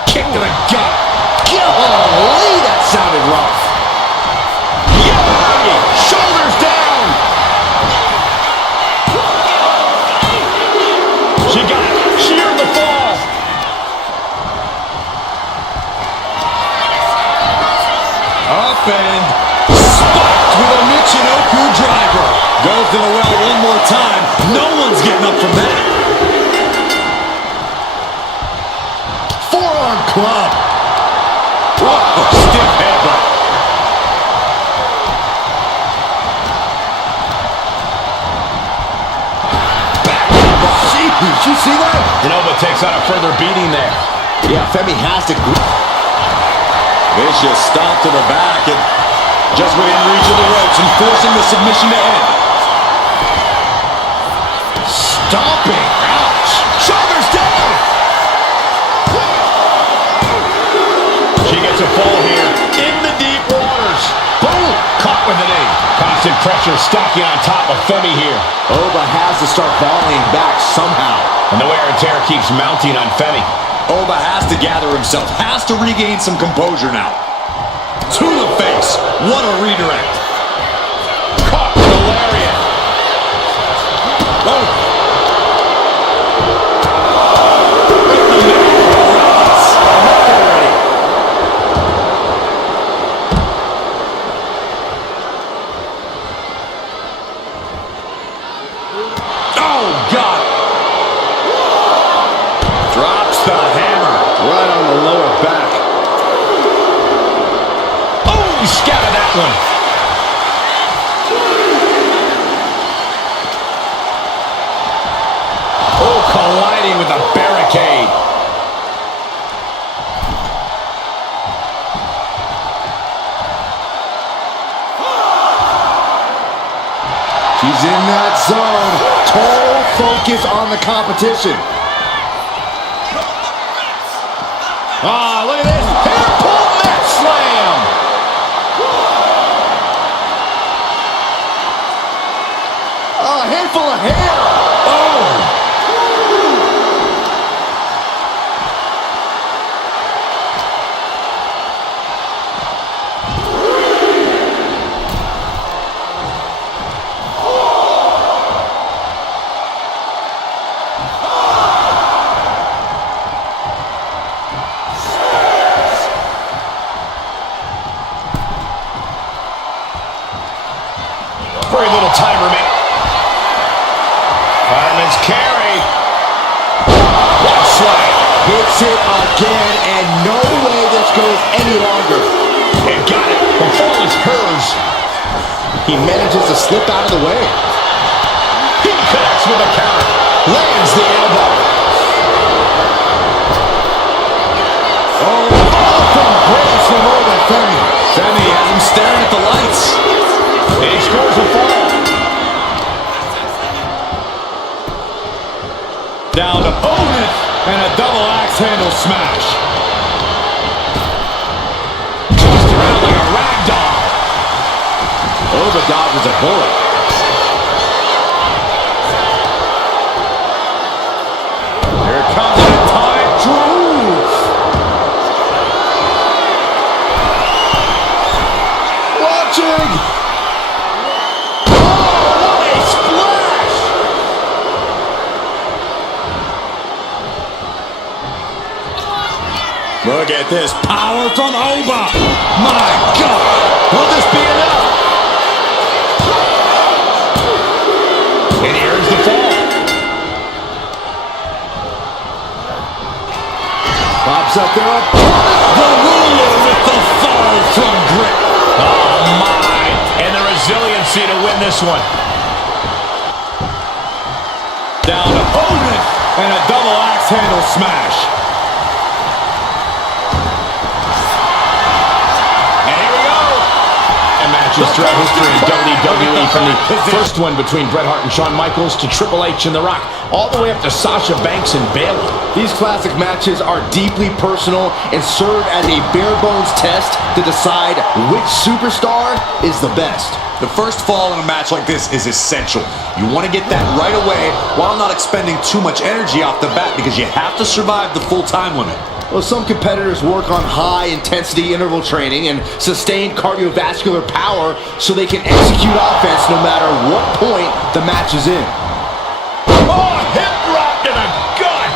Kick to the gut. Golly, that sounded rough. Yogi, shoulders down. She got it. Sheared the fall. Up and spiked with a Michinoku driver. Goes to the well one more time. No one's getting up from that. Forearm club. Oh, stiff headbutt. Did you see that? Nova takes out a further beating there. Yeah, Femi has to. Vicious stomp to the back and just within reach of the ropes and forcing the submission to end. Stomping. Ouch. Shoulders down. She gets a fall here in the deep waters. Boom. Caught with the knee. Constant pressure stacking on top of Femi here. Oba has to start volleying back somehow. And the wear and tear keeps mounting on Femi. Oba has to gather himself, has to regain some composure now. To the face. What a redirect. Caught with a lariat. Oh. Oh, God. Drops the hammer. Right on the lower back. Oh, he scattered that one. Oh, colliding with a barricade. She's in that zone. Total focus on the competition. Ah, look at this. Hair pull mat slam. A handful of hair. Oh. Very little time remaining. Fireman's carry. One slam. Hits it again, and no way this goes any longer. And got it. The fall is hers. He manages to slip out of the way. He connects with a counter. Lands the elbow. Oh, from grace from over Femi. Femi has him staring at the lights. And he scores a fall. Down to opponent and a double axe handle smash. Tossed around like a rag doll. Oba dodges a bullet. Here comes the time truth. Watching. Look at this power from Oba. My God. Will this be enough? And here's the fall. Pops up there. The ruler with the fall from Grit. Oh, my. And the resiliency to win this one. Down to opponent and a double axe handle smash. matches throughout history in WWE, from the first one between Bret Hart and Shawn Michaels to Triple H and The Rock, all the way up to Sasha Banks and Bayley. These classic matches are deeply personal and serve as a bare-bones test to decide which superstar is the best. The first fall in a match like this is essential. You want to get that right away while not expending too much energy off the bat, because you have to survive the full time limit. Well, some competitors work on high-intensity interval training and sustained cardiovascular power so they can execute offense no matter what point the match is in. Oh, hip drop to the gut!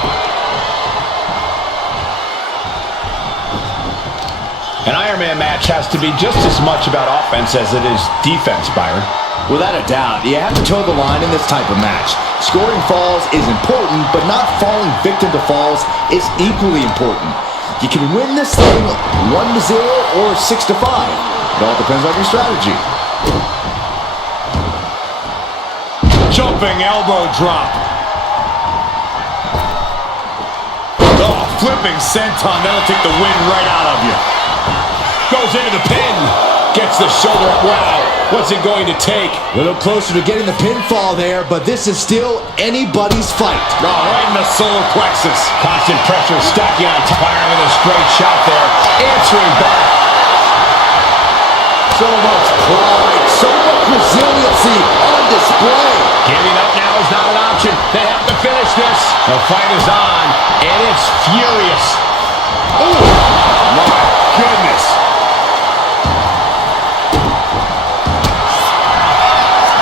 An Iron Man match has to be just as much about offense as it is defense, Byron. Without a doubt, you have to toe the line in this type of match. Scoring falls is important, but not falling victim to falls is equally important. You can win this thing 1-0 or 6-5. It all depends on your strategy. Jumping elbow drop. Oh, flipping senton. That'll take the wind right out of you. Goes into the pin. Gets the shoulder up. Wow. What's it going to take? A little closer to getting the pinfall there, but this is still anybody's fight. Oh, right in the solar plexus. Constant pressure stacking on top. Byron with a straight shot there. Answering back. So much pride, so much resiliency on display. Giving up now is not an option. They have to finish this. The fight is on, and it's furious. Oh, my goodness.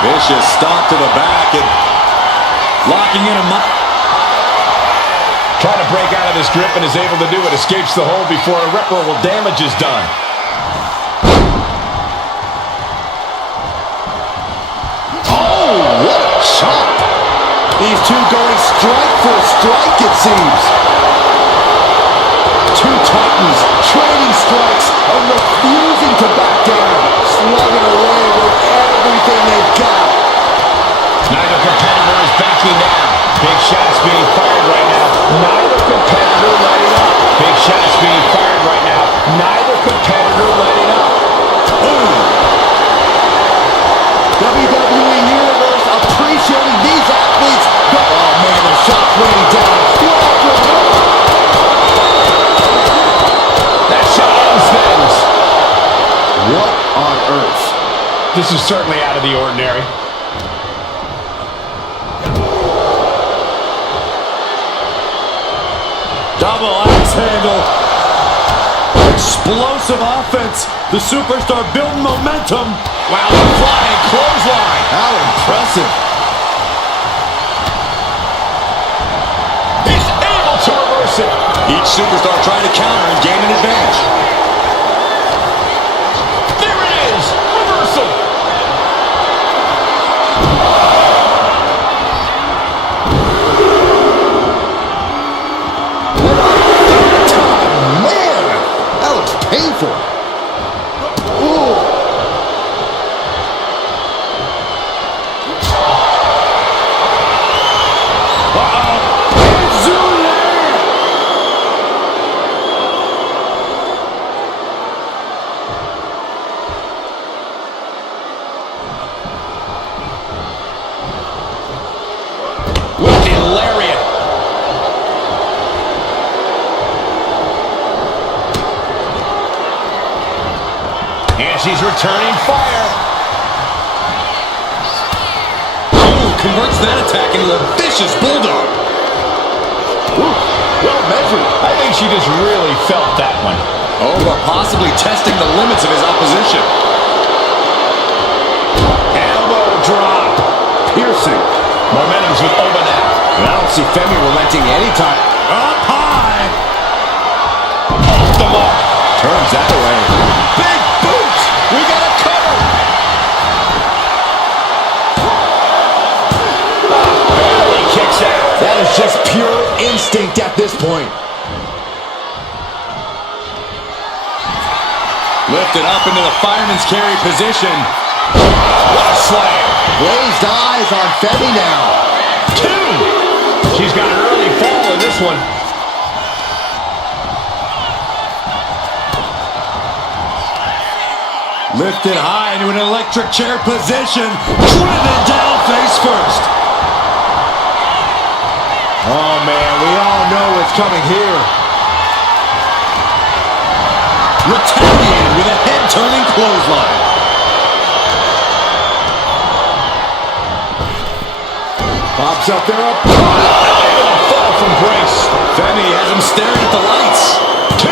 Vicious stomp to the back and locking in a Trying to break out of this grip and is able to do it. Escapes the hold before irreparable damage is done. Oh, what a chop. These two going strike for strike, it seems. Two titans trading strikes and refusing to back down. Slugging away with everything they've got. Neither competitor is backing down. Big shots being fired right now. Neither competitor letting up. Big shots being fired right now. Neither competitor letting up. Boom. WWE Universe appreciating these athletes. Oh man, the shot's raining down. That shot ends things. What on earth? This is certainly out of the ordinary. double axe handle. Explosive offense. The superstar building momentum. Wow, the flying clothesline. How impressive. He's able to reverse it. Each superstar trying to counter and gain an advantage. There it is. Reversal. Man, that looks painful. Ooh. With the lariat. And she's returning fire. Ooh, converts that attack into a vicious bulldog. Ooh, well measured. I think she just really felt that one. Oh, but possibly testing the limits of his opposition. Elbow drop. Piercing. Momentum's with Oba now. And I don't see Femi relenting anytime. Up high. Off the mark. Turns that away. Big boot. We got a cover. Barely kicks out. That is just pure instinct at this point. Lifted up into the fireman's carry position. What a slam. Glazed eyes on Femi now. Two. She's got an early fall in this one. Lifted high into an electric chair position. Driven down face first. Oh, man, we all know what's coming here. Retaliated with a head-turning clothesline. Pops up there. Fall from Grace. Femi has him staring at the lights. 2.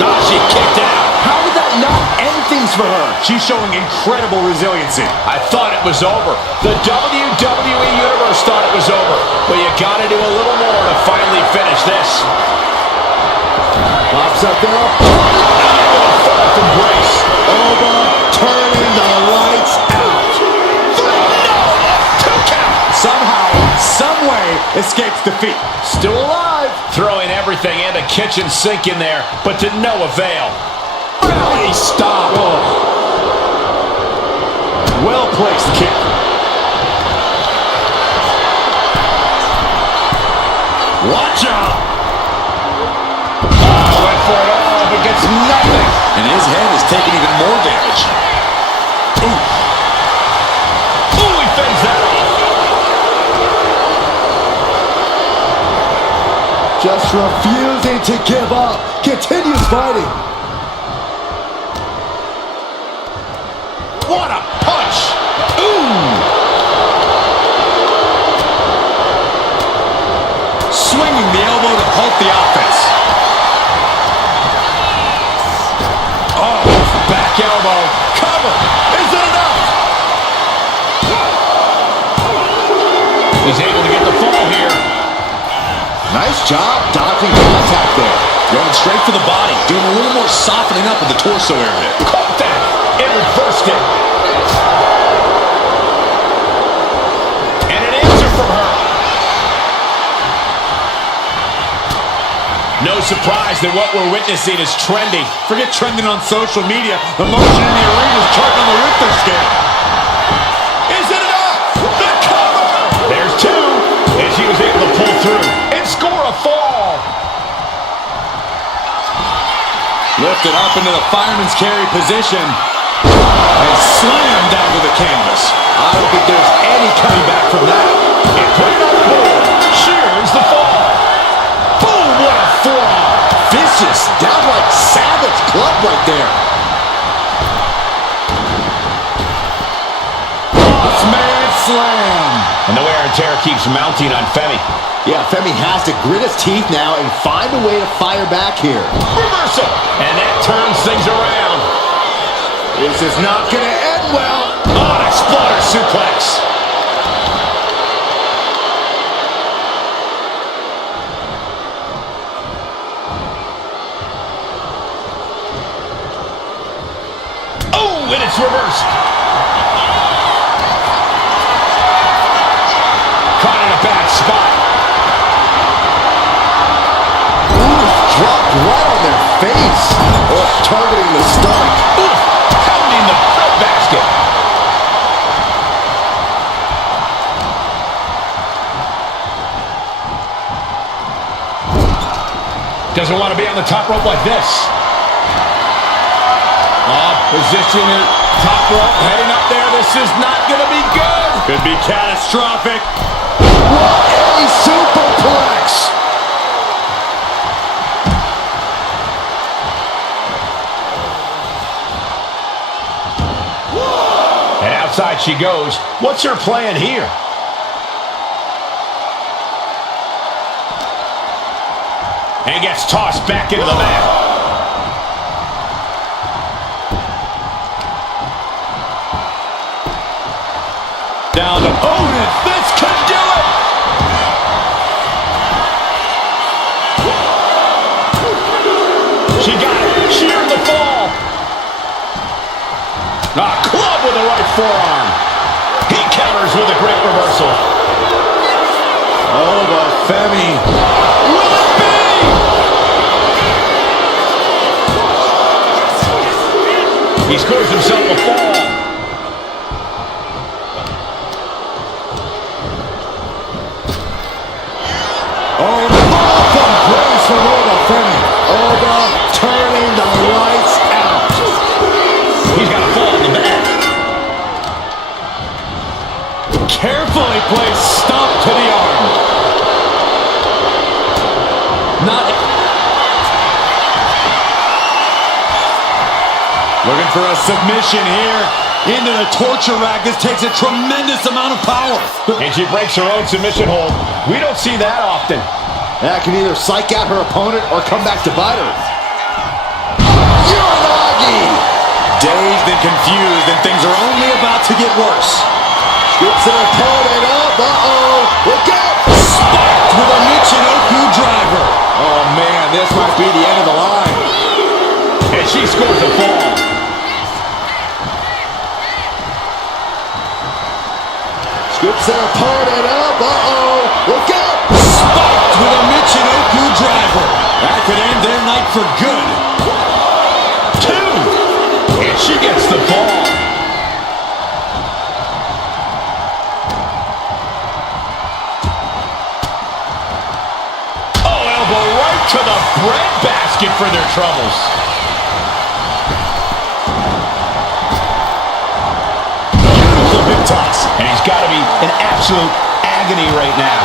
Nah, she kicked out. How did that not end things for her? She's showing incredible resiliency. I thought it was over. The WWE Universe thought it was over. But you got to do a little more to finally finish this. Pops up there. Fall from Grace. Turning the lights out. 3. No! 2 count. Somehow, someway, escapes defeat. Still alive. Throwing everything and a kitchen sink in there, but to no avail. Rally stop. Well-placed kick. Watch out. Went for it all, but gets nothing. And his head is taking even more damage. Ooh, he fends that off. Just refusing to give up. Continues fighting. What a punch. Ooh. Swinging the elbow to halt the offense. Oh, back elbow. Cover. Is it enough? He's able to get the fall here. Nice job dodging contact there. Going straight for the body. Doing a little more softening up of the torso area. Caught that. It reversed it. And an answer from her. No surprise that what we're witnessing is trending. Forget trending on social media. The motion in the arena is charting on the Richter scale. Is it enough? The cover. There's 2. And she was able to pull through and score a fall. Lifted up into the fireman's carry position. And slammed down to the canvas. I don't think there's any coming back from that. And put it on the board. Shears the fall. Boom, what a forearm. Vicious, downright savage club right there. Boss-man slam. And the wear and tear keeps mounting on Femi. Yeah, Femi has to grit his teeth now and find a way to fire back here. Reversal. And that turns things around. This is not going to end well. On a exploder suplex. Oh, and it's reversed. Caught in a bad spot. Dropped right on their face. Oh, targeting the stomach. Oof, pounding the bread basket. Doesn't want to be on the top rope like this. Position at top rope, heading up there. This is not going to be good. Could be catastrophic. What a superplex. And outside she goes. What's her plan here? And gets tossed back into the mat. Down to opponent. This could do it. She got it. Sheared the fall. A club with the right forearm. He counters with a great reversal. Oh, but Femi. Will it be? He scores himself a fall. Oh, the ball from Grace from Oba Femi. Oba turning the lights out. He's got a fall. place stomp to the arm. Looking for a submission here. Into the torture rack. This takes a tremendous amount of power. And she breaks her own submission hold. We don't see that often. That can either psych out her opponent or come back to bite her. Uranagi! Dazed and confused, and things are only about to get worse. Scoops her opponent up. Uh-oh. Look out! Spiked with a Michinoku driver. Oh, man, this might be the end of the line. And she scores a fall. Scoops her opponent up. Uh-oh. Look out! Spiked with a Michinoku driver. That could end their night for good. 2. And she gets the fall. Oh, elbow right to the breadbasket for their troubles. Beautiful big toss. And he's got to be in absolute agony right now.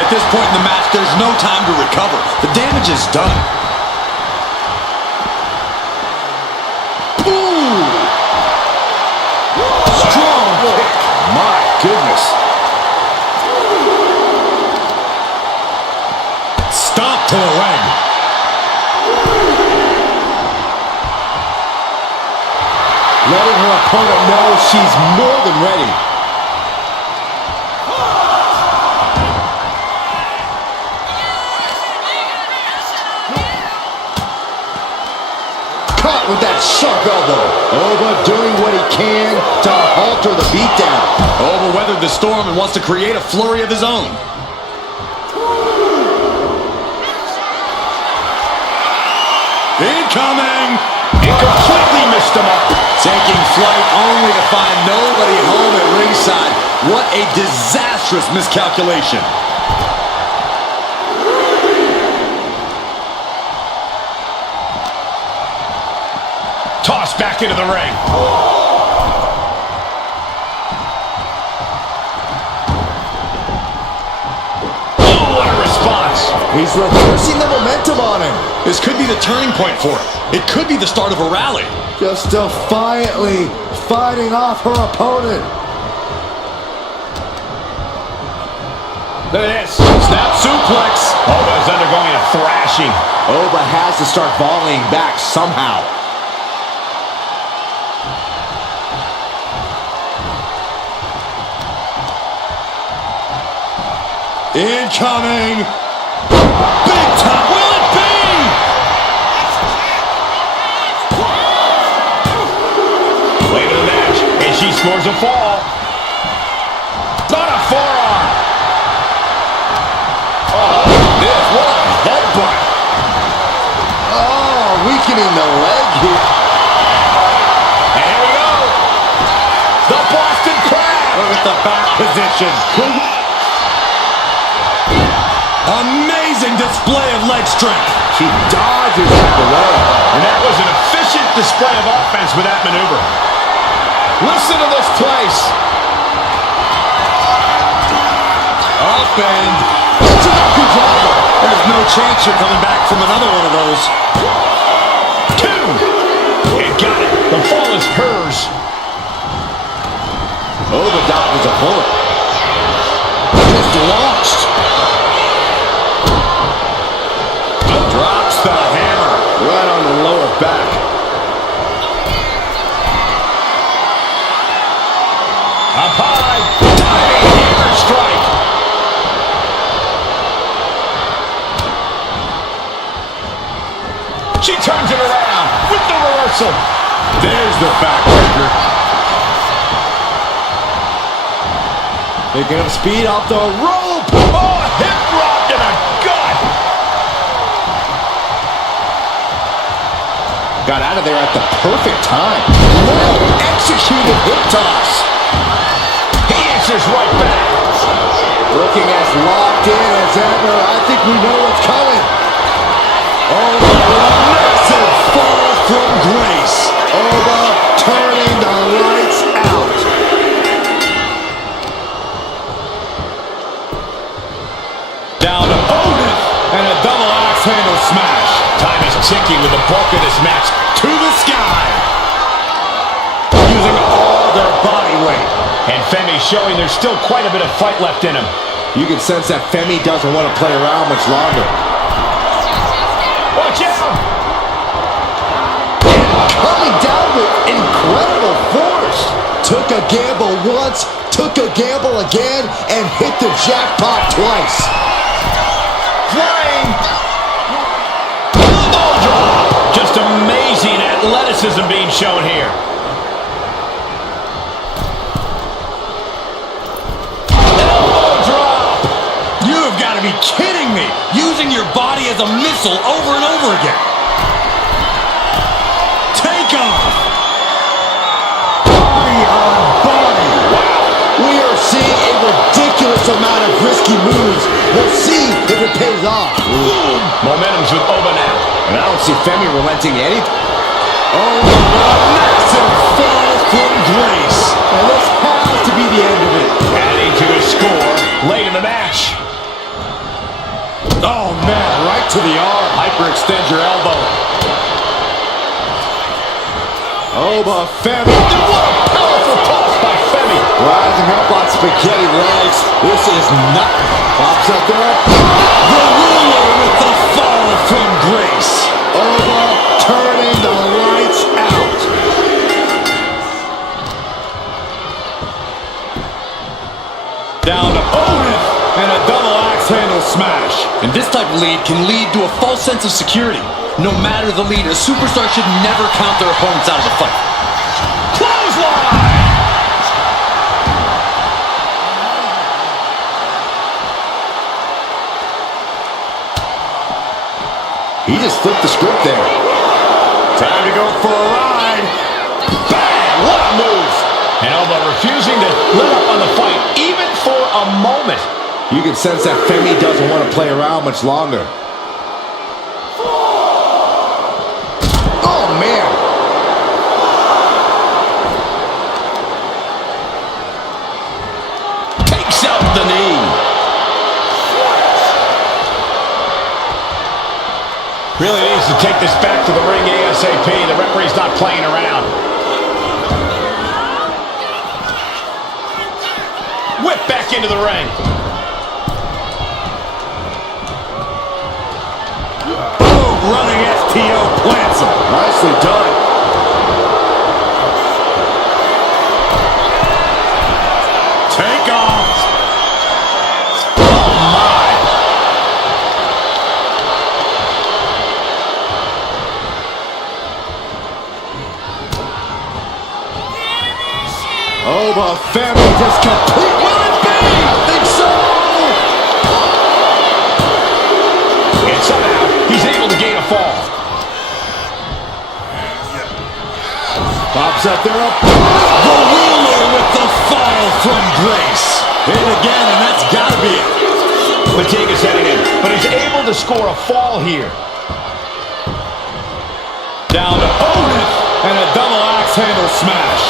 At this point in the match, there's no time to recover. The damage is done. Ooh! Strong kick. My goodness. Stomp to the leg. Letting her opponent know she's more than ready. Caught with that sharp elbow. Oba doing what he can to alter the beatdown. Oba weathered the storm and wants to create a flurry of his own. Incoming! He completely missed him up. Taking flight only to find nobody home at ringside. What a disastrous miscalculation. Tossed back into the ring. Oh, what a response. He's reversing the momentum on him. This could be the turning point for him. It could be the start of a rally. Just defiantly fighting off her opponent. Look at this. Snap suplex. Oba's undergoing a thrashing. Oba has to start volleying back somehow. Incoming. Big time. Will it be? Late in the match, and she scores a fall. Not a forearm. Oh, this, what a headbutt. Oh, weakening the leg here. And here we go. The Boston Crab. Look at the back position. Amazing display of leg strength. She dodges out of the way. And that was an efficient display of offense with that maneuver. Listen to this place. Up and Michinoku driver. there's no chance you're coming back from another one of those. 2. And got it. The fall is hers. Oba dodges a bullet. Just launched. Drops the hammer. Right on the lower back. Up high. Diving hammer strike. She turns it around with the reversal. There's the backbreaker. Picking up speed off the rope. Oh, a hip drop to the gut. Got out of there at the perfect time. Well executed hip toss. He answers right back. Looking as locked in as ever. I think we know what's coming. Oba with a massive fall from grace. Oba turning the lights out. handle smash. Time is ticking with the bulk of this match. To the sky. Using all their body weight. And Femi showing there's still quite a bit of fight left in him. You can sense that Femi doesn't want to play around much longer. Watch out! Coming down with incredible force. Took a gamble once, took a gamble again, and hit the jackpot twice. Flying! Elbow drop! Just amazing athleticism being shown here. Elbow drop! You've got to be kidding me. Using your body as a missile over and over again. Take off. Body on body. Wow. We are seeing a ridiculous amount of risky moves. We'll see if it pays off. Momentum's with Oba now. And I don't see Femi relenting any. Oh, a massive fall from grace. And this has to be the end of it. Adding to his score late in the match. Oh, man, right to the arm. Hyperextend your elbow. Oba Femi. What a powerful toss by Femi. Rising up on spaghetti legs. This is nothing. Pops up there. The ruler with the fall from grace. Oba turning the lights out. Down to opponent. And a double axe handle smash. And this type of lead can lead to a false sense of security. No matter the lead, a superstar should never count their opponents out of the fight. Clothesline! He just flipped the script there. Time to go for a ride. Bang! What a move! And Oba refusing to let up on the fight, even for a moment. You can sense that Femi doesn't want to play around much longer. Oh, man. Takes out the knee. Really needs to take this back to the ring ASAP. The referee's not playing around. Whip back into the ring. Running STO plants him. Nicely done. Take off. Oh, my. Oba Femi just complete. Will it be? I think so. And somehow, he's able to gain a fall. Pops up there. The ruler with the fall from grace. Hit again, and that's got to be it. Fatigue's heading in, but he's able to score a fall here. Down to opponent, and a double axe handle smash.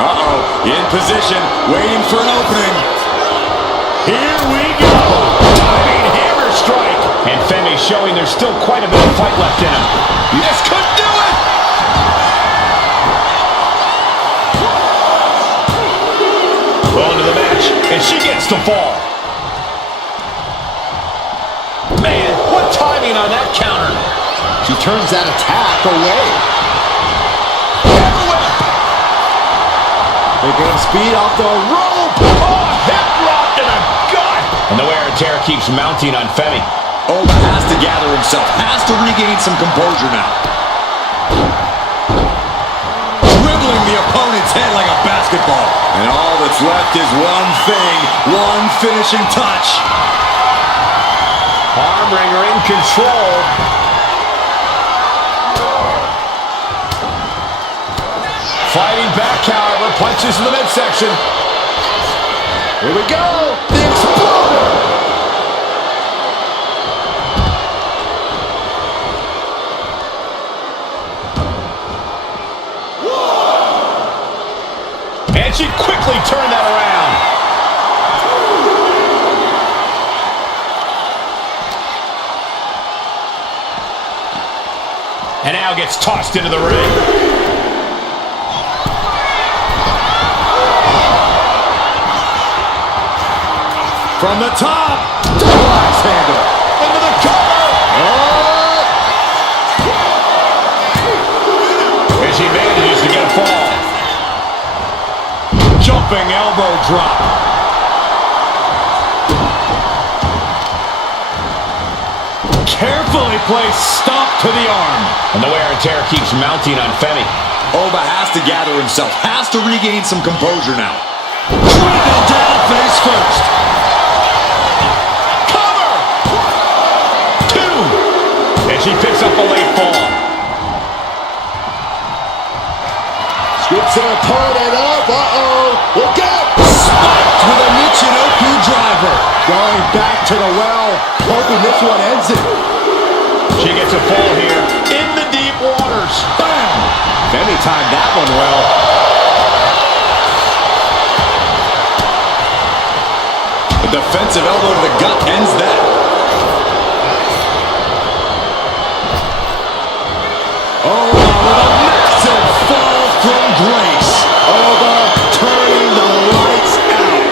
Uh-oh, in position, waiting for an opening. Here we go. Diving hammer strike. And Femi showing there's still quite a bit of fight left in him. This could do it. Going to the match, and she gets the fall. Man, what timing on that counter. She turns that attack away. They gain speed off the rope. Oh, hip drop to the gut. And the wear and tear keeps mounting on Femi. Oba has to gather himself, has to regain some composure now. Dribbling the opponent's head like a basketball. And all that's left is one thing, one finishing touch. Arm wringer in control. Fighting back, however, punches in the midsection. Here we go. The Exploder. And she quickly turned that around. And now gets tossed into the ring. From the top, double axe handle. Into the cover. And she manages to get a fall. Jumping elbow drop. Carefully placed stomp to the arm. And the wear and tear keeps mounting on Femi. Oba has to gather himself, has to regain some composure now. Driven down face first. Cover! 2. And she picks up a late fall. Scoops her opponent up. Look out! Spiked with a Michinoku driver. Going back to the well, hoping this one ends it. She gets a fall here in the deep waters. Bam! Femi timed that one well. A defensive elbow to the gut ends that. Oh, with a massive fall from grace. Oba turning the lights out.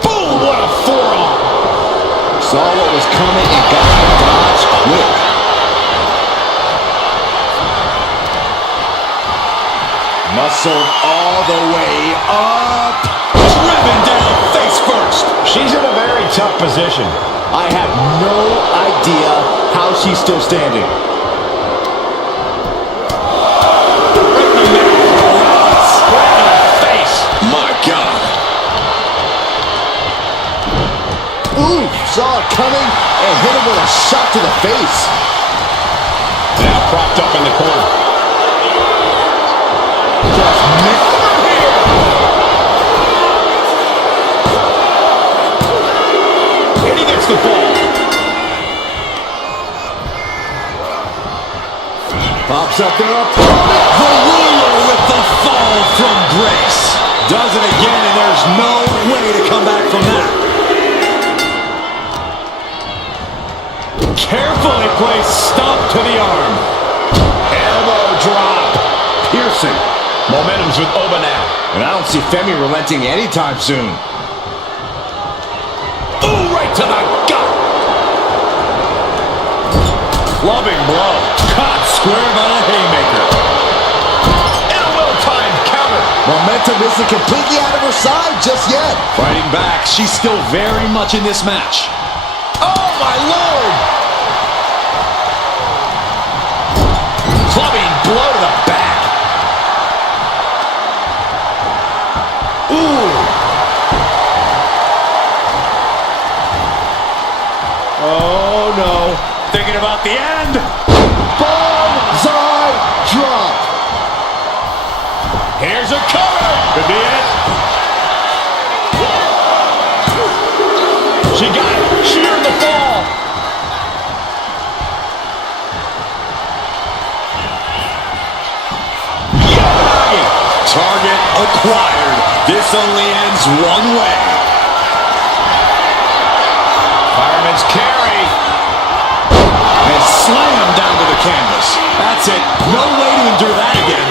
Boom! What a forearm! Saw what was coming and got the dodge quick. Muscled all the way up. Driven down face first. She's in a very tough position. I have no idea how she's still standing. My God. Ooh, saw it coming and hit him with a shot to the face. Now propped up in the corner. Just over here. And he gets the fall. Pops up their opponent. The ruler with the fall from grace. Does it again, and there's no way to come back from that. Carefully placed stomp to the arm. Elbow drop. Piercing. Momentum's with Oba now. And I don't see Femi relenting anytime soon. Ooh, right to the gut. Clubbing blow. Caught square by the haymaker. And a well-timed counter. Momentum isn't completely out of her side just yet. Fighting back, she's still very much in this match. Oh, my Lord. Clubbing blow to the back. Ooh. Oh no. Thinking about the end. Banzai drop. Here's a cover. Could be it. She got it. She earned the fall. Yay! Target acquired. This only ends one way. Fireman's carry. And slam down to the canvas. That's it. No way to endure that again.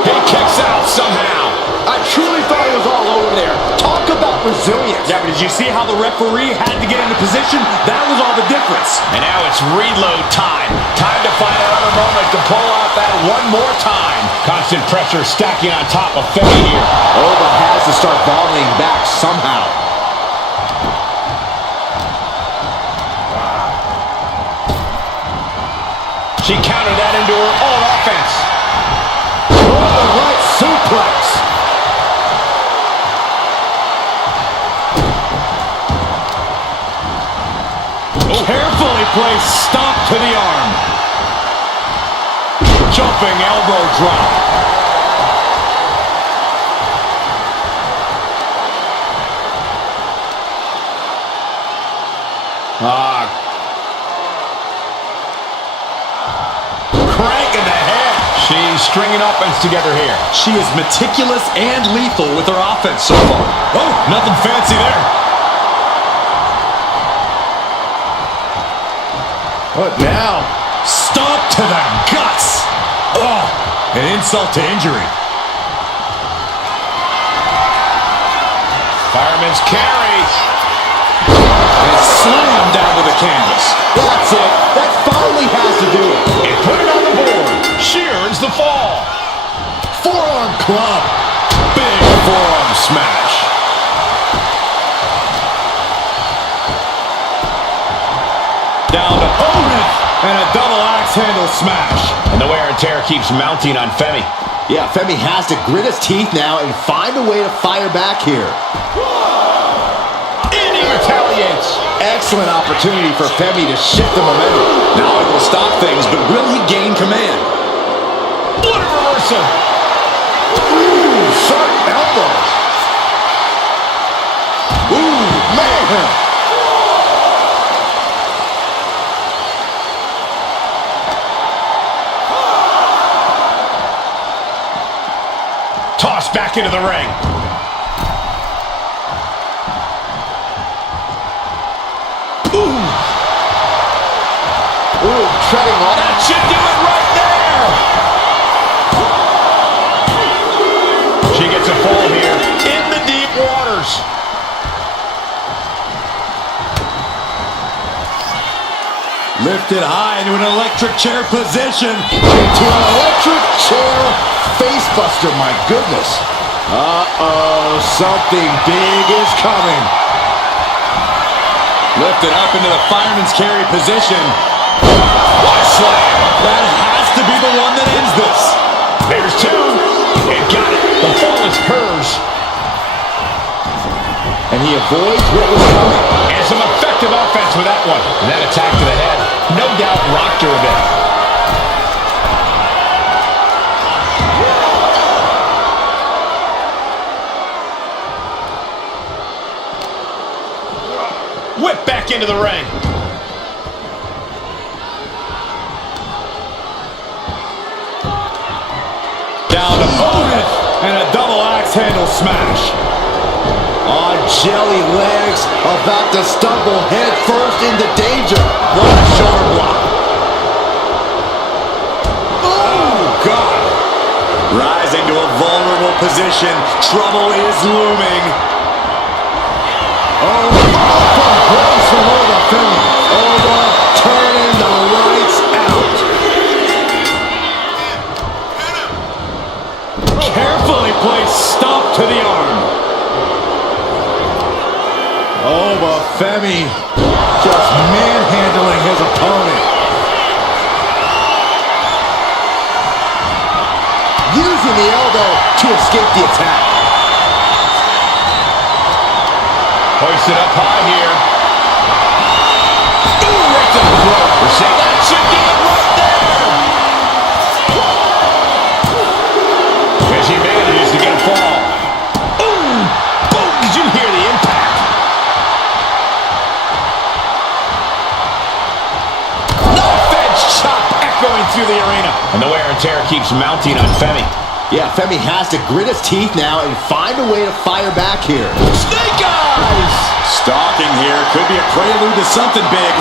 He kicks out somehow. I truly thought it was all over there. Talk about resilience. Yeah, but did you see how the referee had to get into position? That was all the difference. And now it's reload time. Time to find another moment to pull off that one more time. Constant pressure stacking on top of Femi here. Oba has to start volleying back somehow. She countered that into her own offense. Oh, right suplex. Carefully placed stomp to the arm. Jumping elbow drop. Crank in the head. She's stringing offense together here. She is meticulous and lethal with her offense so far. Oh, nothing fancy there. What now? Stomp to the guts. Oh, an insult to injury. Fireman's carry. And slammed down to the canvas. That's it. That finally has to do it. And put it on the board. She earns the fall. Forearm club. Big forearm smash. Down opponent. And a double axe handle smash. And the wear and tear keeps mounting on Femi. Yeah, Femi has to grit his teeth now and find a way to fire back here. And he retaliates. Excellent opportunity for Femi to shift the momentum. Now he will stop things, but will he gain command? What a reversal. Ooh, sharp elbow. Ooh, man. Tossed back into the ring. Ooh, treading on. That should do it right there. She gets a fall here in the deep waters. Lifted high into an electric chair position. Into an electric chair facebuster, my goodness. Uh-oh, something big is coming. Lifted up into the fireman's carry position. What a slam. That has to be the one that ends this. There's two. And got it. The fall is hers. And he avoids what was coming. And some effective offense with that one. And that attack to the head, no doubt rocked her a bit. Whip back into the ring. Down opponent. And a double axe handle smash. On jelly legs, about to stumble head first into danger. What a shoulder block. Oh, God. Rising to a vulnerable position. Trouble is looming. Oh, from grace from over Femi. Over, turning the lights out. Carefully placed stomp to the arm. Oh, but Femi just manhandling his opponent. Using the elbow to escape the attack. Hoisted up high here. Ooh, right to the throat. We're saying that should do it right there. As he manages to get a fall. Ooh, boom, did you hear the impact? No fence chop echoing through the arena. And the wear and tear keeps mounting on Femi. Yeah, Femi has to grit his teeth now and find a way to fire back here. Snake eyes! Stalking here could be a prelude to something big.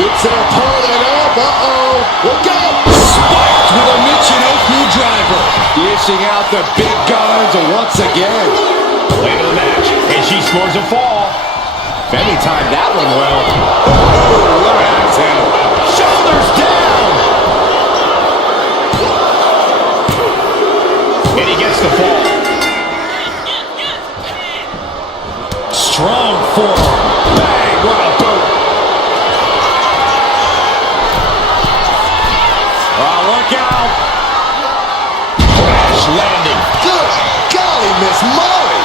Gets their opponent up. Uh-oh. Look out. Spiked with a Michinoku driver. Dishing out the big guns once again. Late in the match, and she scores a fall. Femi timed that one well. Oh, what an axe handle. Shoulders down! And he gets the fall. Strong forearm. Bang, what a boot. Oh, look out. Crash landing. Good golly, Miss Molly.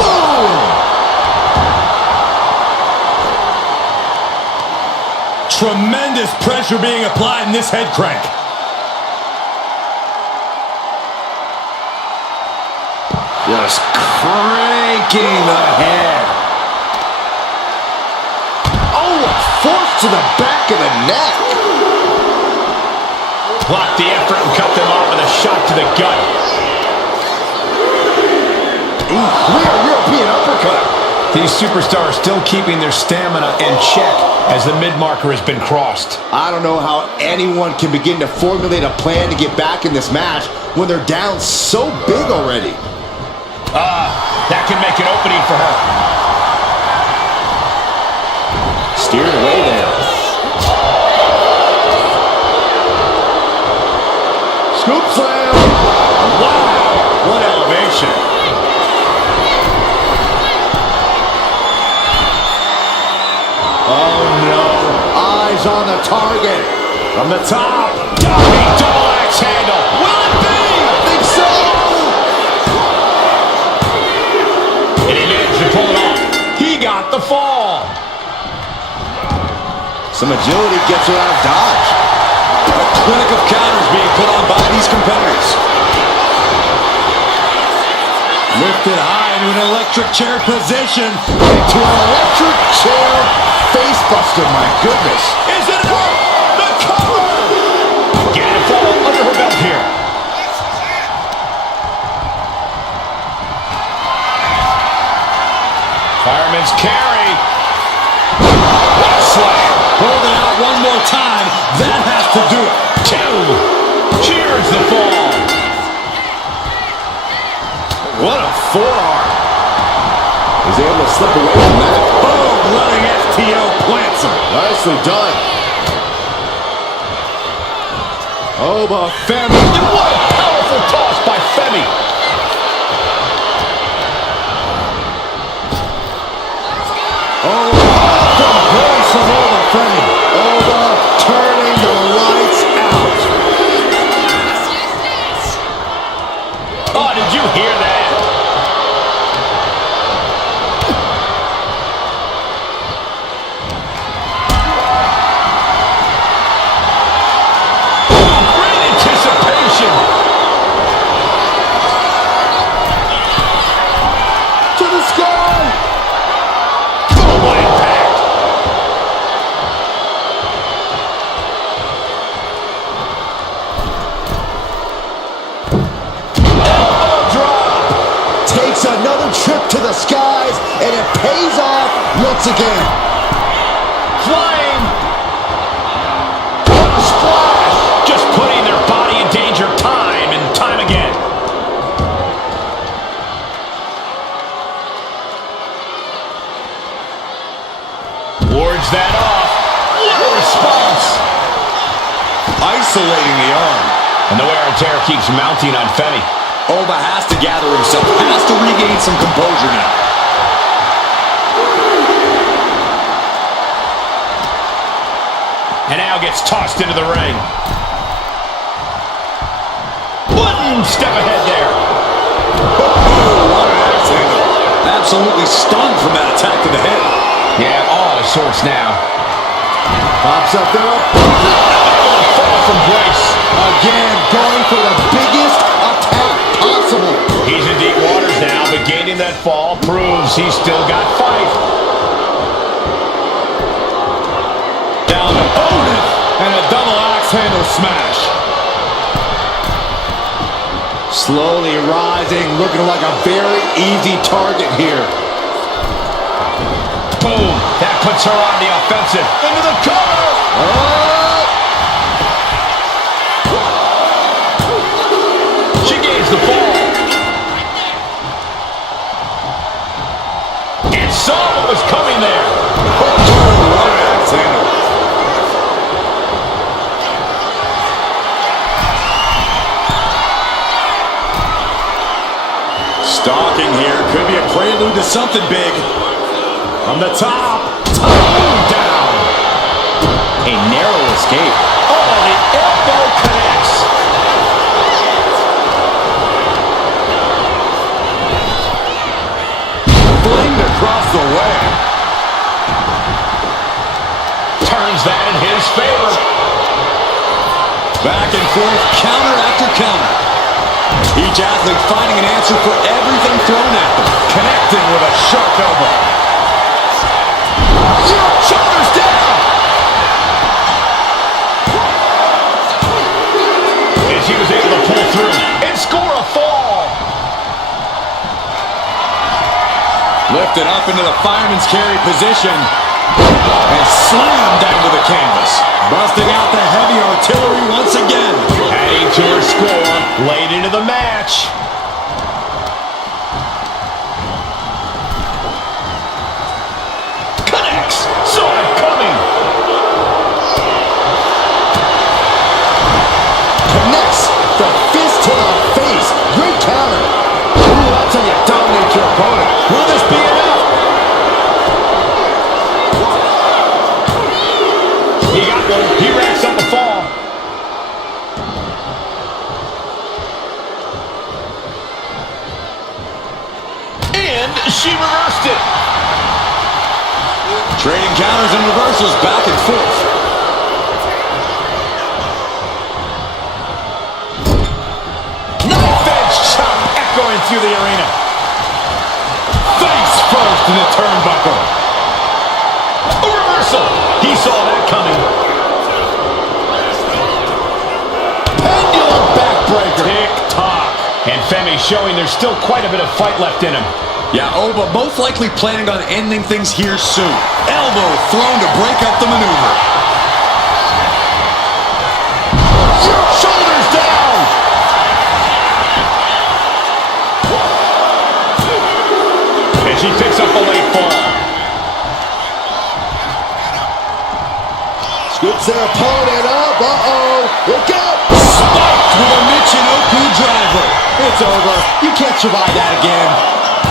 Boom. Tremendous pressure being applied in this head crank. Just cranking the head. Oh, force to the back of the neck. Blocked the effort and cut them off with a shot to the gut. Ooh, rear European uppercut. These superstars still keeping their stamina in check as the mid-marker has been crossed. I don't know how anyone can begin to formulate a plan to get back in this match when they're down so big already. That can make an opening for her. Steered away there. Scoop slam. Wow, what elevation. Oh no, eyes on the target. From the top. Diving double axe handle. Will it be? I think so. And he managed to pull it off. He got the fall. Some agility gets her out of dodge. A clinic of counters being put on by these competitors. Lifted high into an electric chair position. Into an electric chair facebuster, my goodness. Is it enough? The cover! Getting a fall under her belt here. Fireman's carry. What a slam. Holding out one more time. That has to do it. Two. Cheers the fall. What a forearm. He's able to slip away from that. Boom, running STO plants him. Nicely done. Oh, but Femi. And what a powerful toss by Femi. Oh, from grace from over Femi. Over, turning the lights out. Oh, did you hear that? Great anticipation. To the sky. Oh, what impact. Elbow drop. Takes another trip to the skies, and it pays off once again. Flying. What a splash. Just putting their body in danger time and time again. Wards that off. What a response. Isolating the arm. And the wear and tear keeps mounting on Femi. Oba has to gather himself, has to regain some composure now. And now gets tossed into the ring. One step ahead there. What an axe handle. Absolutely stunned from that attack to the head. Yeah, all of sorts now. Pops up there. Fall from grace. Again, going for the biggest attack possible. He's in deep waters now, but gaining that fall proves he's still got fight. Down opponent. And a double axe handle smash. Slowly rising, looking like a very easy target here. Boom. That puts her on the offensive. Into the cover. Oh! She gains the fall. And saw what was coming there. What an axe handle. Stalking here could be a prelude to something big. From the top. Down. A narrow escape. Oh, the elbow connects. Flinged across the way. Turns that in his favor. Back and forth, counter after counter. Each athlete finding an answer for everything thrown at them. Connecting with a sharp elbow. Shoulders down. And she was able to pull through and score a fall. Lifted up into the fireman's carry position and slammed down to the canvas. Busting out the heavy artillery once again. Adding to her score late into the match. Connects. Saw it coming. Connects the fist to the face. Great counter. Ooh, that's how you dominate your opponent. Will this be enough? He got one. He racks up the fall. And she reversed it. Trading counters and reversals back and forth. Knife edge chop echoing through the arena. Face first in the turnbuckle. A reversal. He saw that coming. Pendulum backbreaker. Tick-tock. And Femi showing there's still quite a bit of fight left in him. Yeah, Oba most likely planning on ending things here soon. Elbow thrown to break up the maneuver. Shoulders down. And she picks up a late fall. Scoops their opponent up. Uh-oh. Look out. Spiked with a Michinoku driver. It's over. You can't survive that again.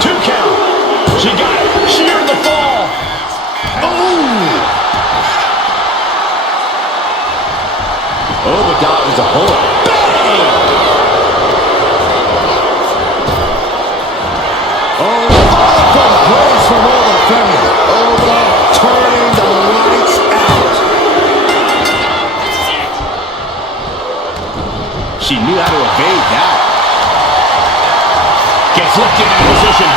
2 count. She got it. She earned the fall. Oba dodges a bullet. Bang! Oh, from grace from Oba Femi. Oba turning the lights out. She knew how to evade that. Gets lifted into position.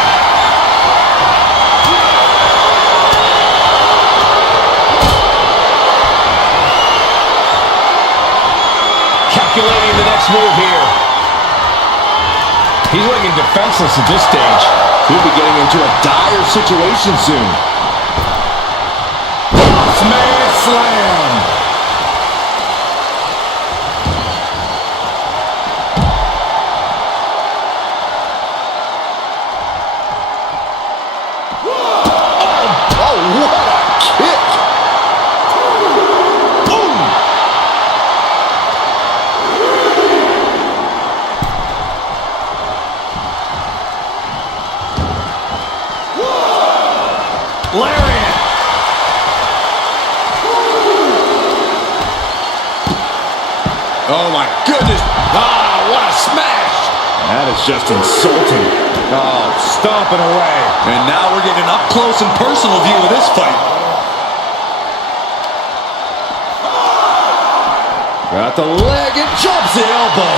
Calculating the next move here. He's looking defenseless at this stage. He'll be getting into a dire situation soon. Man slam. Oh, what a kick. Boom. Lariat. Oh my goodness. Ah, what a smash. That is just insulting. Oh, stomping away. And now we're getting an up close and personal view of this fight. Got the leg and jumps the elbow.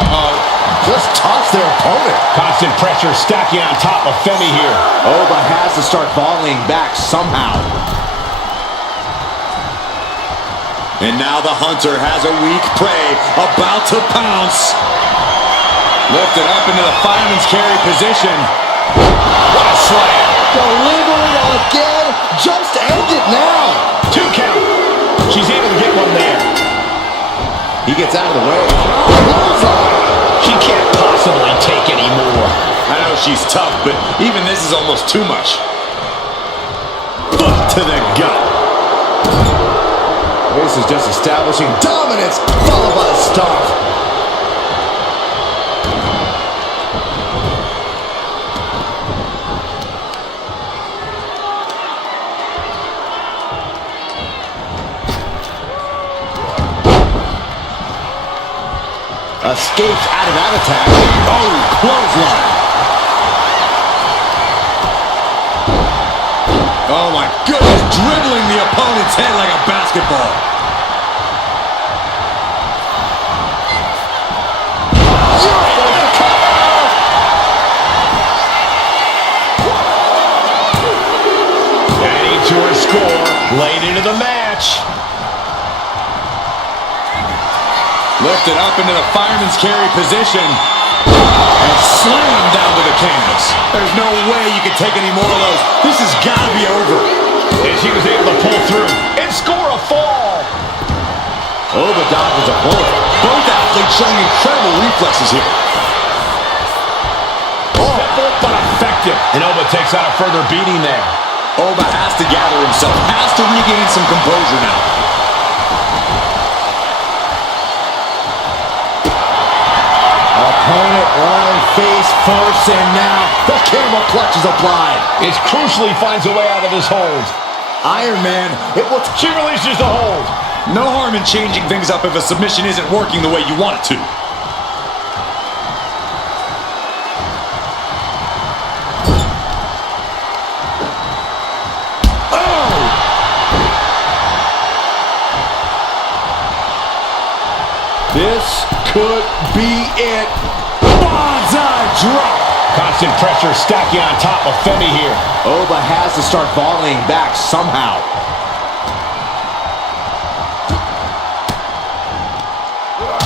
Uh-oh. Just tossed their opponent. Constant pressure stacking on top of Femi here. Oba has to start volleying back somehow. And now the hunter has a weak prey about to pounce. Lifted up into the fireman's carry position. What a slam. Delivery again. Just end it now. 2 count. She's able to get one there. He gets out of the way. She can't possibly take any more. I know she's tough, but even this is almost too much. Foot to the gut. This is just establishing dominance, followed by a stomp. Escapes out of that attack. Oh, clothesline. Oh my goodness, dribbling the opponent's head like a basketball. Adding to her score late into the match. Lifted up into the fireman's carry position. And slammed down to the canvas. There's no way you can take any more of those. This has got to be over. And she was able to pull through and score a fall. Oh, the dodges a bullet. Both athletes showing incredible reflexes here. Simple but effective. And Oba takes out a further beating there. Oba has to gather himself, has to regain some composure now. Opponent lying face first, and now the camel clutch is applied. It's crucial he finds a way out of this hold. Iron Man, it will... She releases the hold. No harm in changing things up if a submission isn't working the way you want it to. This could be it. Bonsai drop. Constant pressure stacking on top of Femi here. Oba has to start volleying back somehow.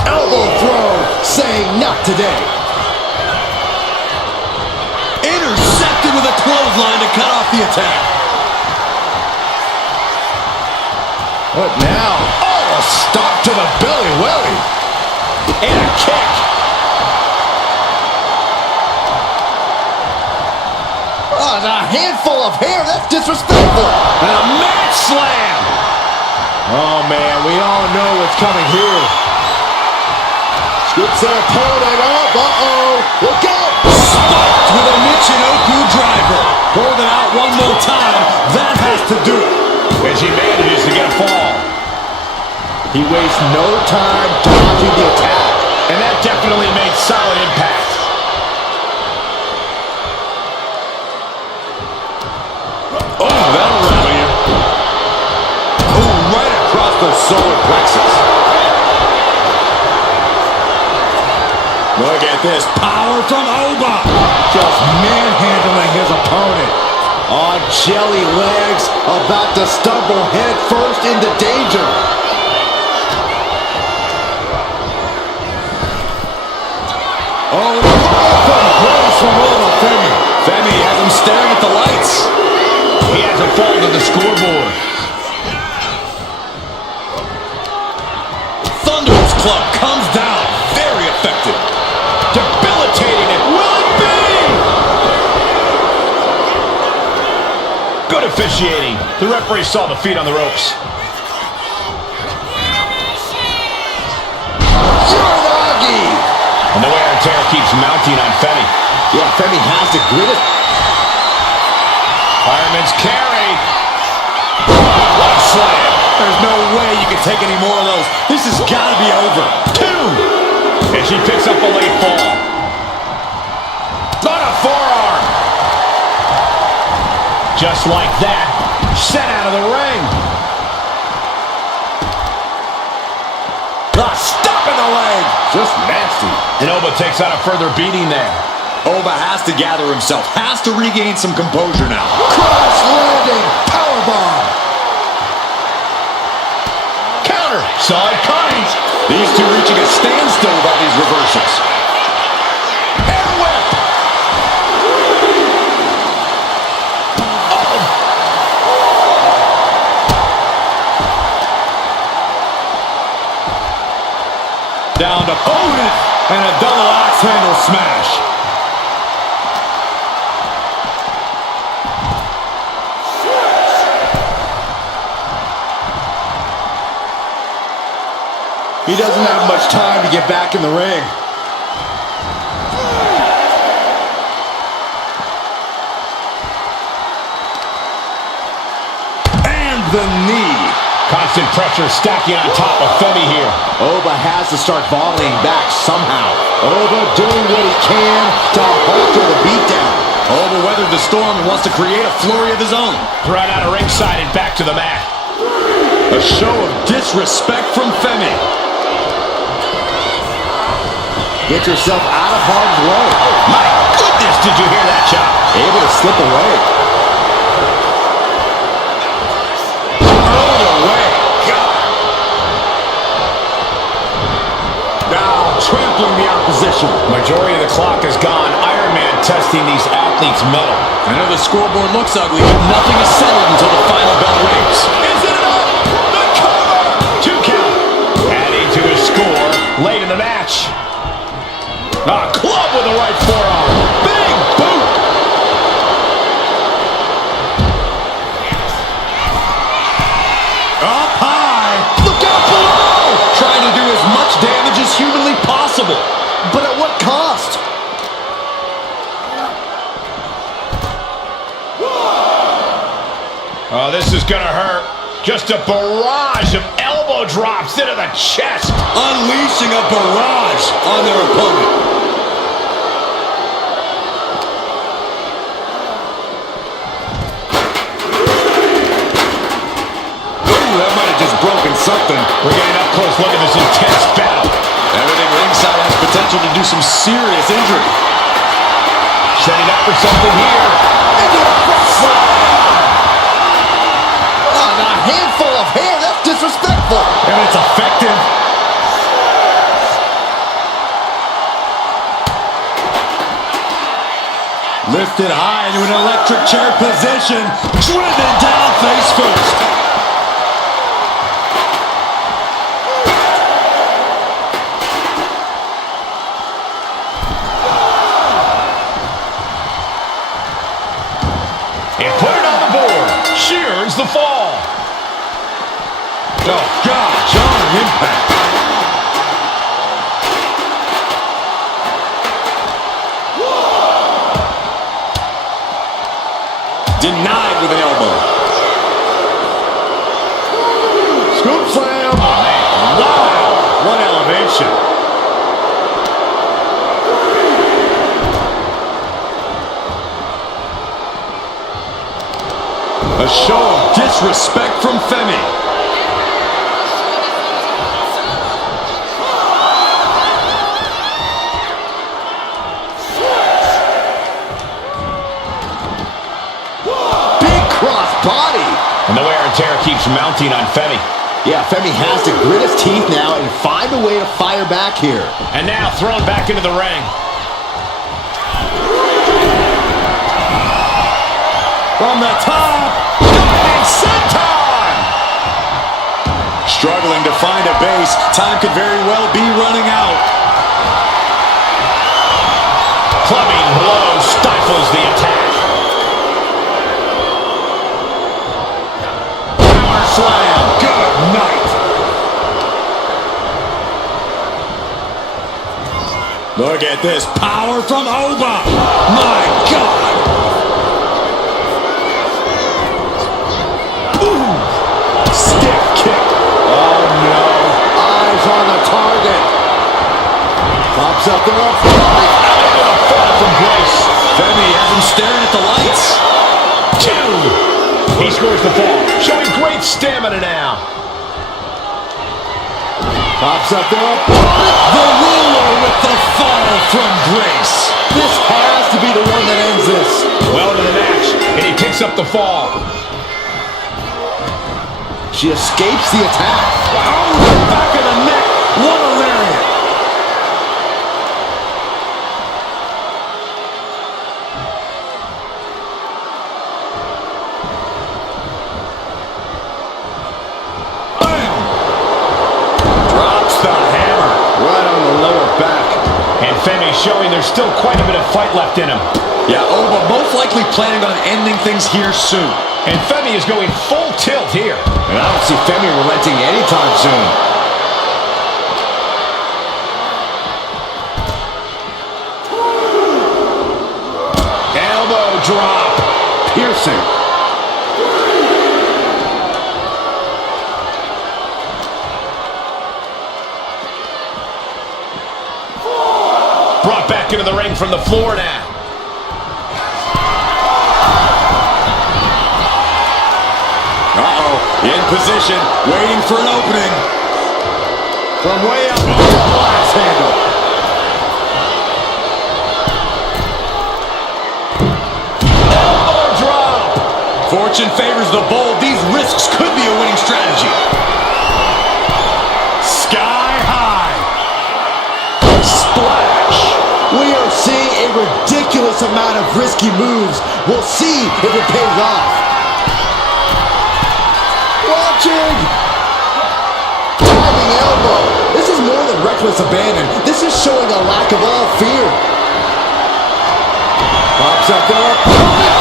Elbow throw, saying not today. Intercepted with a clothesline to cut off the attack. What now? Oh, a stop to the belly welly. And a kick. Oh, it's a handful of hair. That's disrespectful. And a mat slam. Oh, man, we all know what's coming here. Scoops their opponent up. Uh-oh. Look out. Spiked with a Michinoku driver. Hold it out one more time. That has to do it. And she manages to get a fall. He wastes no time dodging the attack. And that definitely made solid impact. Oh, that'll rattle you. Oh, right across the solar plexus. Look at this power from Oba. Just manhandling his opponent. On jelly legs, about to stumble head first into danger. Oh, powerful embrace from Oba Femi. Femi has him staring at the lights. He has a fall to the scoreboard. Thunderous club comes down. Very effective. Debilitating it. Will it be? Good officiating. The referee saw the feet on the ropes. And the wear and tear keeps mounting on Femi. Yeah, Femi has to grit it. Fireman's carry. What a slam. There's no way you can take any more of those. This has got to be over. 2. And she picks up a late fall. On a forearm. Just like that, sent out of the ring. Stop in the leg. Just nasty. And Oba takes out a further beating there. Oba has to gather himself, has to regain some composure now. Cross landing. Powerbomb. Counter. Saw it coming. These two reaching a standstill with all these reversals. Air whip. Down to opponent and a double axe handle smash. He doesn't have much time to get back in the ring. And the knee. Constant pressure stacking on top of Femi here. Oba has to start volleying back somehow. Oba doing what he can to alter the beatdown. Oba weathered the storm and wants to create a flurry of his own. Right out of ringside and back to the mat. A show of disrespect from Femi. Get yourself out of harm's way. Oh, my goodness, did you hear that chop? Able to slip away. Thrown away. God. Now trampling the opposition. Majority of the clock is gone. suggesting these athletes medal. I know the scoreboard looks ugly, but nothing is settled until the final bell rings. Is it enough? The cover! 2 count. Adding to his score late in the match. A club with the right forearm. Big boot. Up high. Look out below. Trying to do as much damage as humanly possible. But at what cost? Oh, this is gonna hurt. Just a barrage of elbow drops into the chest. Unleashing a barrage on their opponent. Ooh, that might have just broken something. We're getting up close. Look at this intense battle. Everything ringside has potential to do some serious injury. Setting up for something here. Into a front slam! Oh, a handful of hair, that's disrespectful! And it's effective. Lifted high into an electric chair position. Driven down face first. And put it on the board. Shears the fall. Oh, God, jarring impact. Denied with an elbow. Scoop slam! Wow, what elevation. A show of disrespect from Femi. Big cross body! And the wear and tear keeps mounting on Femi. Yeah, Femi has to grit his teeth now and find a way to fire back here. And now thrown back into the ring. From the top, diving senton! Struggling to find a base. Time could very well be running out. Clubbing blow stifles the attack. Power slam. Good night. Look at this power from Oba. My God. Stiff kick. Oh no, eyes on the target. Pops up the rope. Out of the fall from Grace. Femi has him staring at the lights. 2. He scores the fall, showing great stamina now. Pops up the rope. The ruler with the fall from Grace. This has to be the one that ends this. Well into the match, and he picks up the fall. She escapes the attack. Oh, the back of the neck. What a lariat. Bam. Drops the hammer. Right on the lower back. And Femi showing there's still quite a bit of fight left in him. Yeah, Oba most likely planning on ending things here soon. And Femi is going full tilt here. And I don't see Femi relenting anytime soon. Elbow drop. Piercing. Brought back into the ring from the floor now. In position, waiting for an opening. From way up, glass handle. Elbow drop. Fortune favors the bold. These risks could be a winning strategy. Sky high. Splash. We are seeing a ridiculous ridiculous amount of risky moves. We'll see if it pays off. Watching. Diving elbow. This is more than reckless abandon. This is showing a lack of all fear. Pops up there.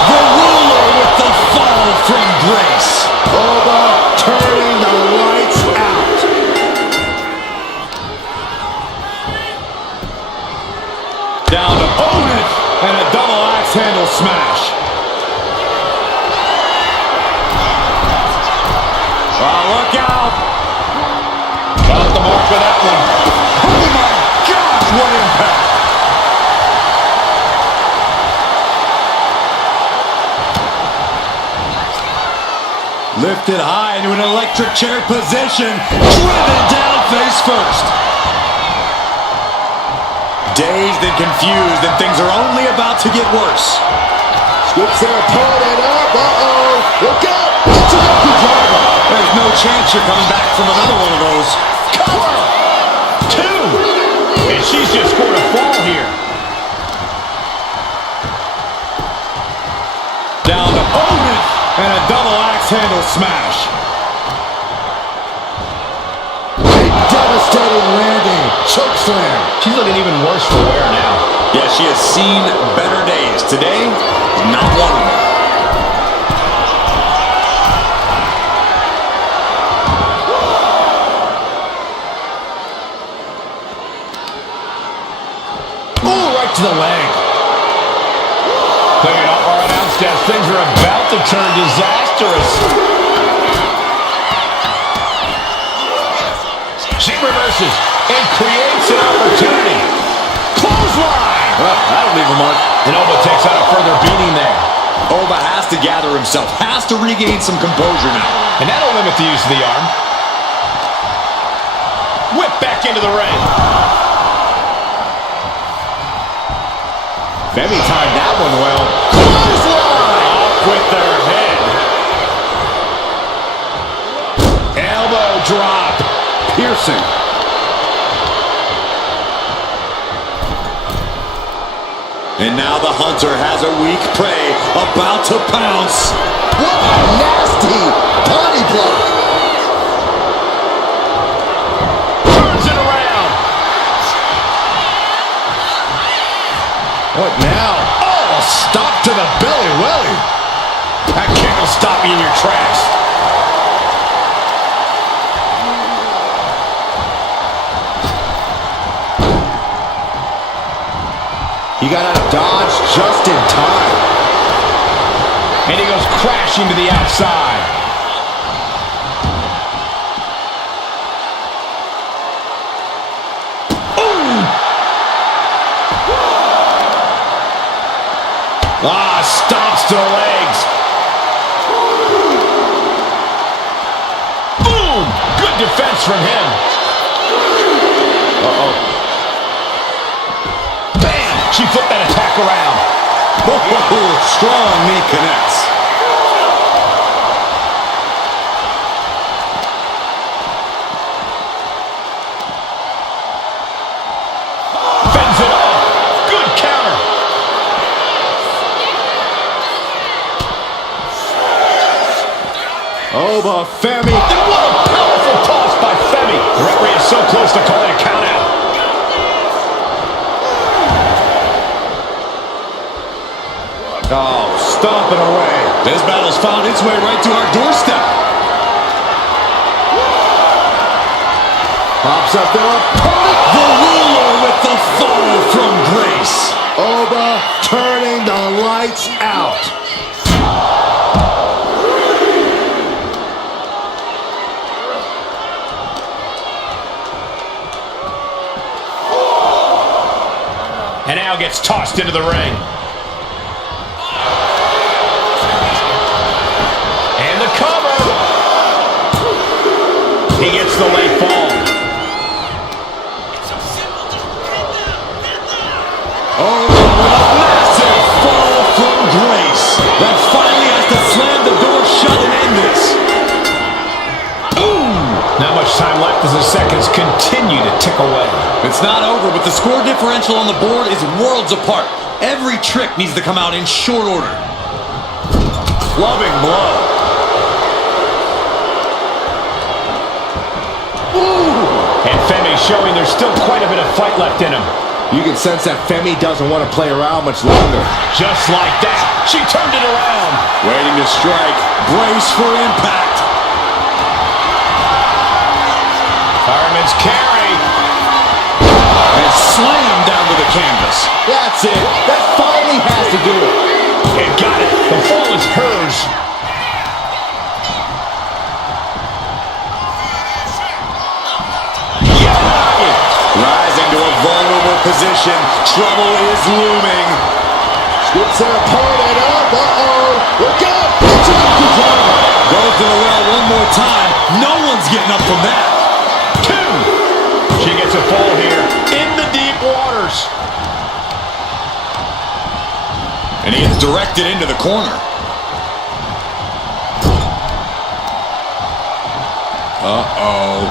The ruler with the fall from grace. Over, turning the lights out. Down opponent and a double axe handle smash. Oh, look out. Off the mark with that one. Oh my gosh, what impact. Lifted high into an electric chair position. Driven down face first. Dazed and confused, and things are only about to get worse. Scoops their opponent up. Uh-oh. Look out. It's a lucky driver. There's no chance you're coming back from another one of those. Cover! 2! And she's just scored a fall here. Down opponent and a double axe handle smash. A devastating landing. Chokeslam. She's looking even worse for wear now. Yeah, she has seen better days. Today, not one of them. Oh, right to the leg. Clearing up our announce desk. Things are about to turn disastrous. She reverses and creates an opportunity. Clothesline! Well, that'll leave a mark. And Oba takes out a further beating there. Oba has to gather himself, has to regain some composure now. And that'll limit the use of the arm. Whip back into the ring. Femi timed that one well. Clothesline! Off with their head. Elbow drop. Piercing. And now the hunter has a weak prey about to pounce. What a nasty body block. Turns it around. What now? Oh, stop to the belly welly. That kick will stop you in your tracks. He got out of dodge just in time. And he goes crashing to the outside. Ooh! Ah, stomps to the legs. Boom! Good defense from him. Uh-oh. She flipped that attack around. Strong knee connects. Fends it off. Good counter. Oba, Femi. And what a powerful toss by Femi. The referee is so close to calling a count out. Oh, stomping away. This battle's found its way right to our doorstep. Pops up there. The ruler with the fall from grace. Oba turning the lights out. And now gets tossed into the ring. And the cover. He gets the late fall. Oh, with a massive fall from grace. That finally has to slam the door shut and end this. Not much time left as the seconds continue to tick away. It's not over, but the score differential on the board is worlds apart. Every trick needs to come out in short order. Clubbing blow. And Femi showing there's still quite a bit of fight left in him. You can sense that Femi doesn't want to play around much longer. Just like that, she turned it around. Waiting to strike. Brace for impact. Fireman's carry. And slam down to the canvas. That's it. That finally has to do it. And got it. The fall is hers. Rising to a vulnerable position. Trouble is looming. Scoops their opponent up. Uh-oh. Look out. Goes to the well one more time. No one's getting up from that. 2. She gets a fall here in the deep waters. And he is directed into the corner. Uh-oh.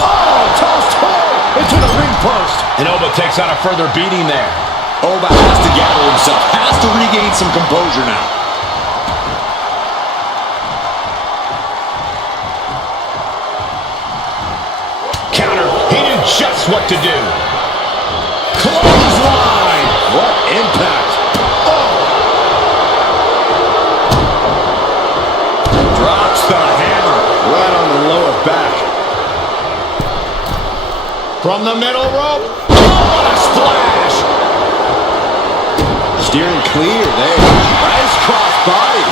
Oh, tossed her into the ring post. And Oba takes on a further beating there. Oba has to gather himself, has to regain some composure now. Counter. He knew just what to do. Clothesline. What impact. Drops the hammer. Right on the lower back. From the middle rope. Oh, what a splash. Steering clear there. Nice cross body.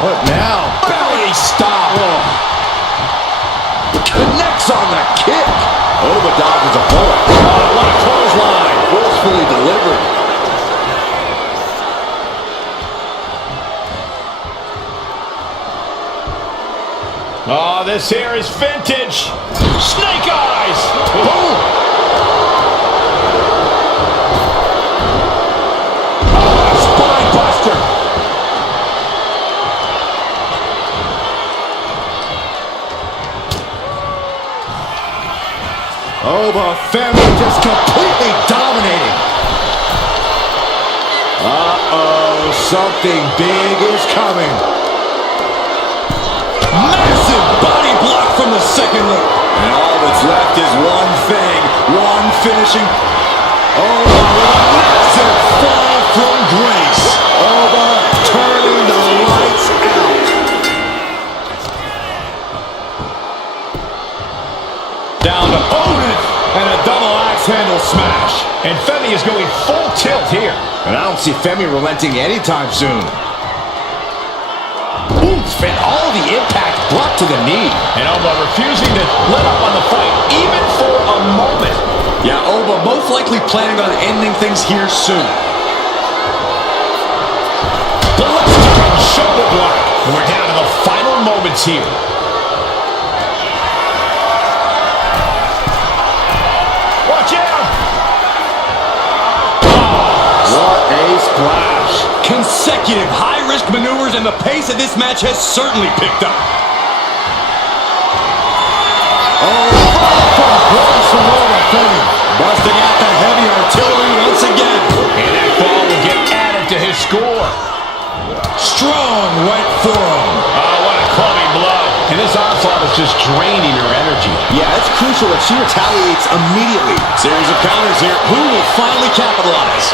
What now? Belly stop. Connects on the kick. Oba dodges a bullet. Oh, what a clothesline. Forcefully delivered. Oh, this here is vintage. Snake eyes. Boom. Oh, spine buster. Oba Femi just completely dominating. Uh-oh, something big is coming. Massive body block from the second rope. And all that's left is one thing, one finishing. Oba with a massive fall from grace. Oba turning the lights out. Down to opponent. And a double axe handle smash. And Femi is going full tilt here. And I don't see Femi relenting anytime soon. Oof, and all the impact brought to the knee. And Oba refusing to let up on the fight, even for a moment. Yeah, Oba most likely planning on ending things here soon. Ballistic shoulder block. And we're down to the final moments here. Watch out! What a splash. Consecutive high-risk maneuvers, and the pace of this match has certainly picked up. Busting out the heavy artillery once again. And that ball will get added to his score. Strong right forearm. Oh, what a clubbing blow. And this onslaught is just draining her energy. Yeah, it's crucial that she retaliates immediately. Series of counters here. Who will finally capitalize?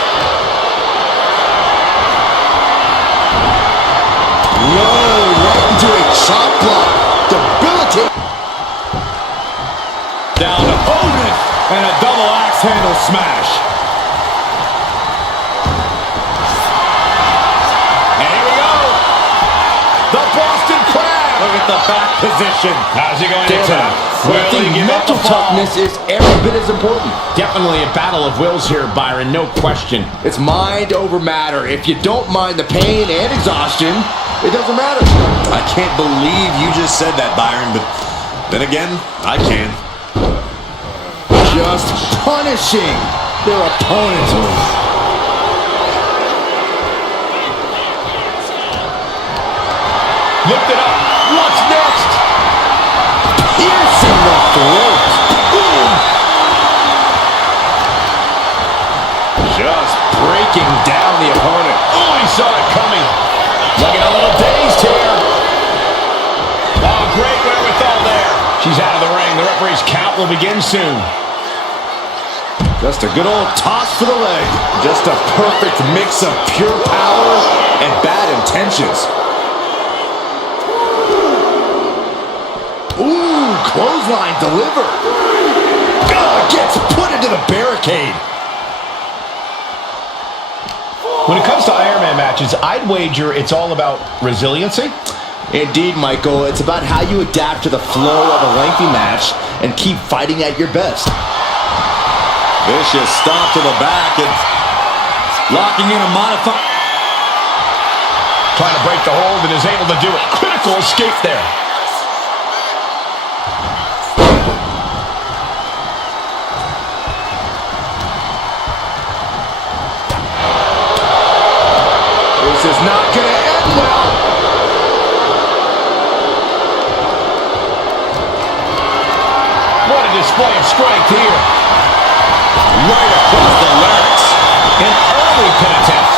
Whoa, right into a chop block. Debilitating. Down opponent. And a double axe handle smash. And here we go. The Boston Crab. Look at the back position. How's he going to Damn. tap? I think mental toughness is every bit as important. Definitely a battle of wills here, Byron, no question. It's mind over matter. If you don't mind the pain and exhaustion, it doesn't matter. I can't believe you just said that, Byron, but then again, I can. Just punishing their opponent. Lift it up. What's next? Piercing the throat. Boom. breaking down the opponent. Oh, he saw it coming. Looking a little dazed here. Oh, great wherewithal there. She's out of the ring. The referee's count will begin soon. Just a good old toss for the leg. Just a perfect mix of pure power and bad intentions. Ooh, clothesline delivered. Gets put into the barricade. When it comes to Iron Man matches, I'd wager it's all about resiliency. Indeed, Michael. It's about how you adapt to the flow of a lengthy match and keep fighting at your best. Vicious stomp to the back and locking in a modifier. Trying to break the hold and is able to do it. Critical escape there. This is not going to end well. What a display of strength here. Right across the larynx. An early pin attempt.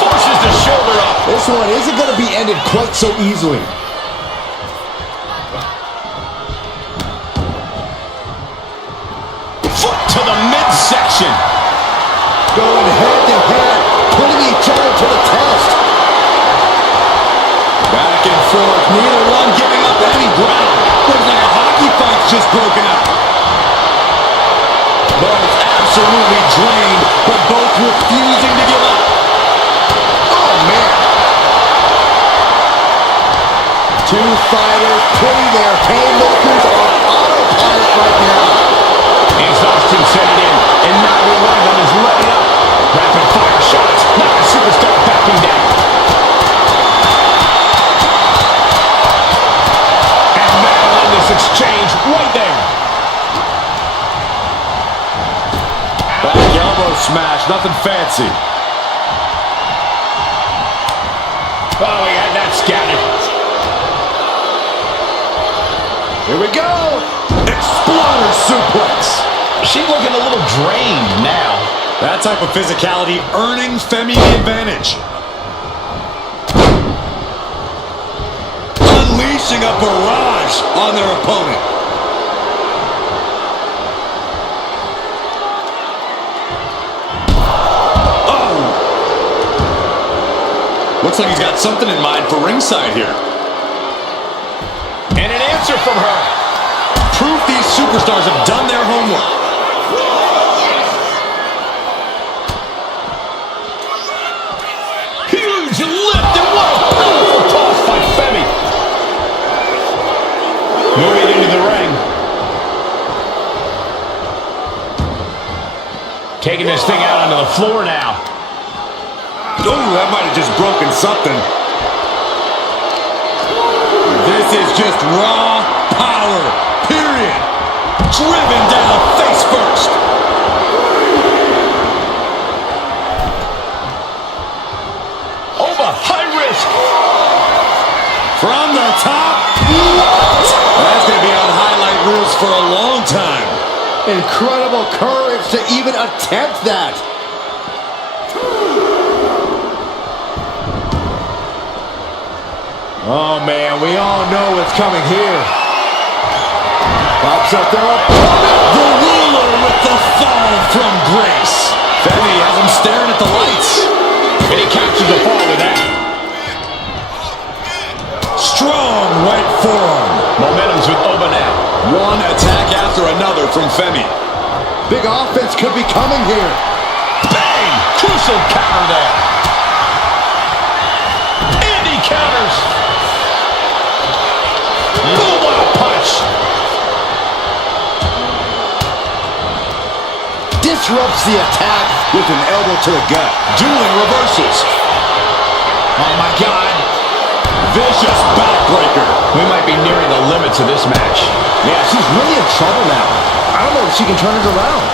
Forces the shoulder up. This one isn't going to be ended quite so easily. Foot to the midsection. Going head to head, putting each other to the test. Back and forth. Neither one giving up any ground. Looks like a hockey fight's just broken up. Both absolutely drained, but both refusing to give up. Oh, man. Two fighters putting their haymakers on autopilot right now. Exhaustion setting in, and neither one of them is letting up. Rapid fire shots, not a superstar backing down. And battling this exchange right there. Back elbow smash, nothing fancy. Oh, he had that scouted. Here we go. Exploder suplex. She's looking a little drained now. That type of physicality earning Femi the advantage. Unleashing a barrage on their opponent. Oh! Looks like he's got something in mind for ringside here. And an answer from her. Proof these superstars have done their homework. Huge lift, and what a powerful toss by Femi. Moving into the ring. Taking this thing out onto the floor now. Oh, that might have just broken something. This is just raw power, period. Driven down face first. Over, high risk. From the top. What? That's going to be on highlight reels for a long time. Incredible courage to even attempt that. Oh, man, we all know what's coming here. Pops up their opponent. The ruler with the fall from grace. Femi has him staring at the lights. And he captures the fall with that. Strong right forearm. Momentum's with Oba now. One attack after another from Femi. Big offense could be coming here. Bang! Crucial counter there. And he counters. Boom, what a punch. Disrupts the attack with an elbow to the gut. Dueling reversals. Oh, my God. Vicious backbreaker. We might be nearing the limits of this match. Yeah, she's really in trouble now. I don't know if she can turn it around.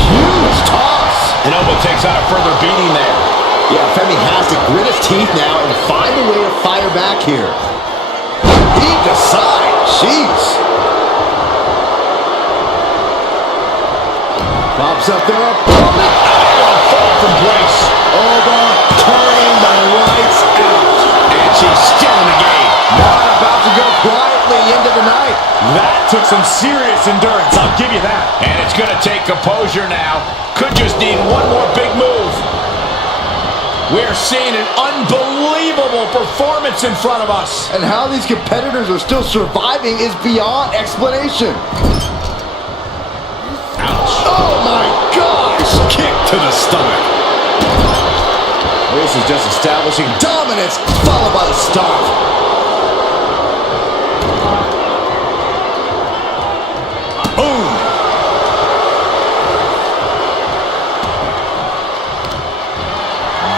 Huge toss. And Oba takes out a further beating there. Yeah, Femi has to grit his teeth now and find a way to fire back here. Deep to side. Jeez. Pops up their opponent. Fall from grace. Overturning the lights out. And she's still in the game. Not about to go quietly into the night. That took some serious endurance, I'll give you that. And it's going to take composure now. Could just need one more big move. We're seeing an unbelievable performance in front of us. And how these competitors are still surviving is beyond explanation. Ouch. Oh my gosh! Kick to the stomach. This is just establishing dominance, followed by the stop. Boom.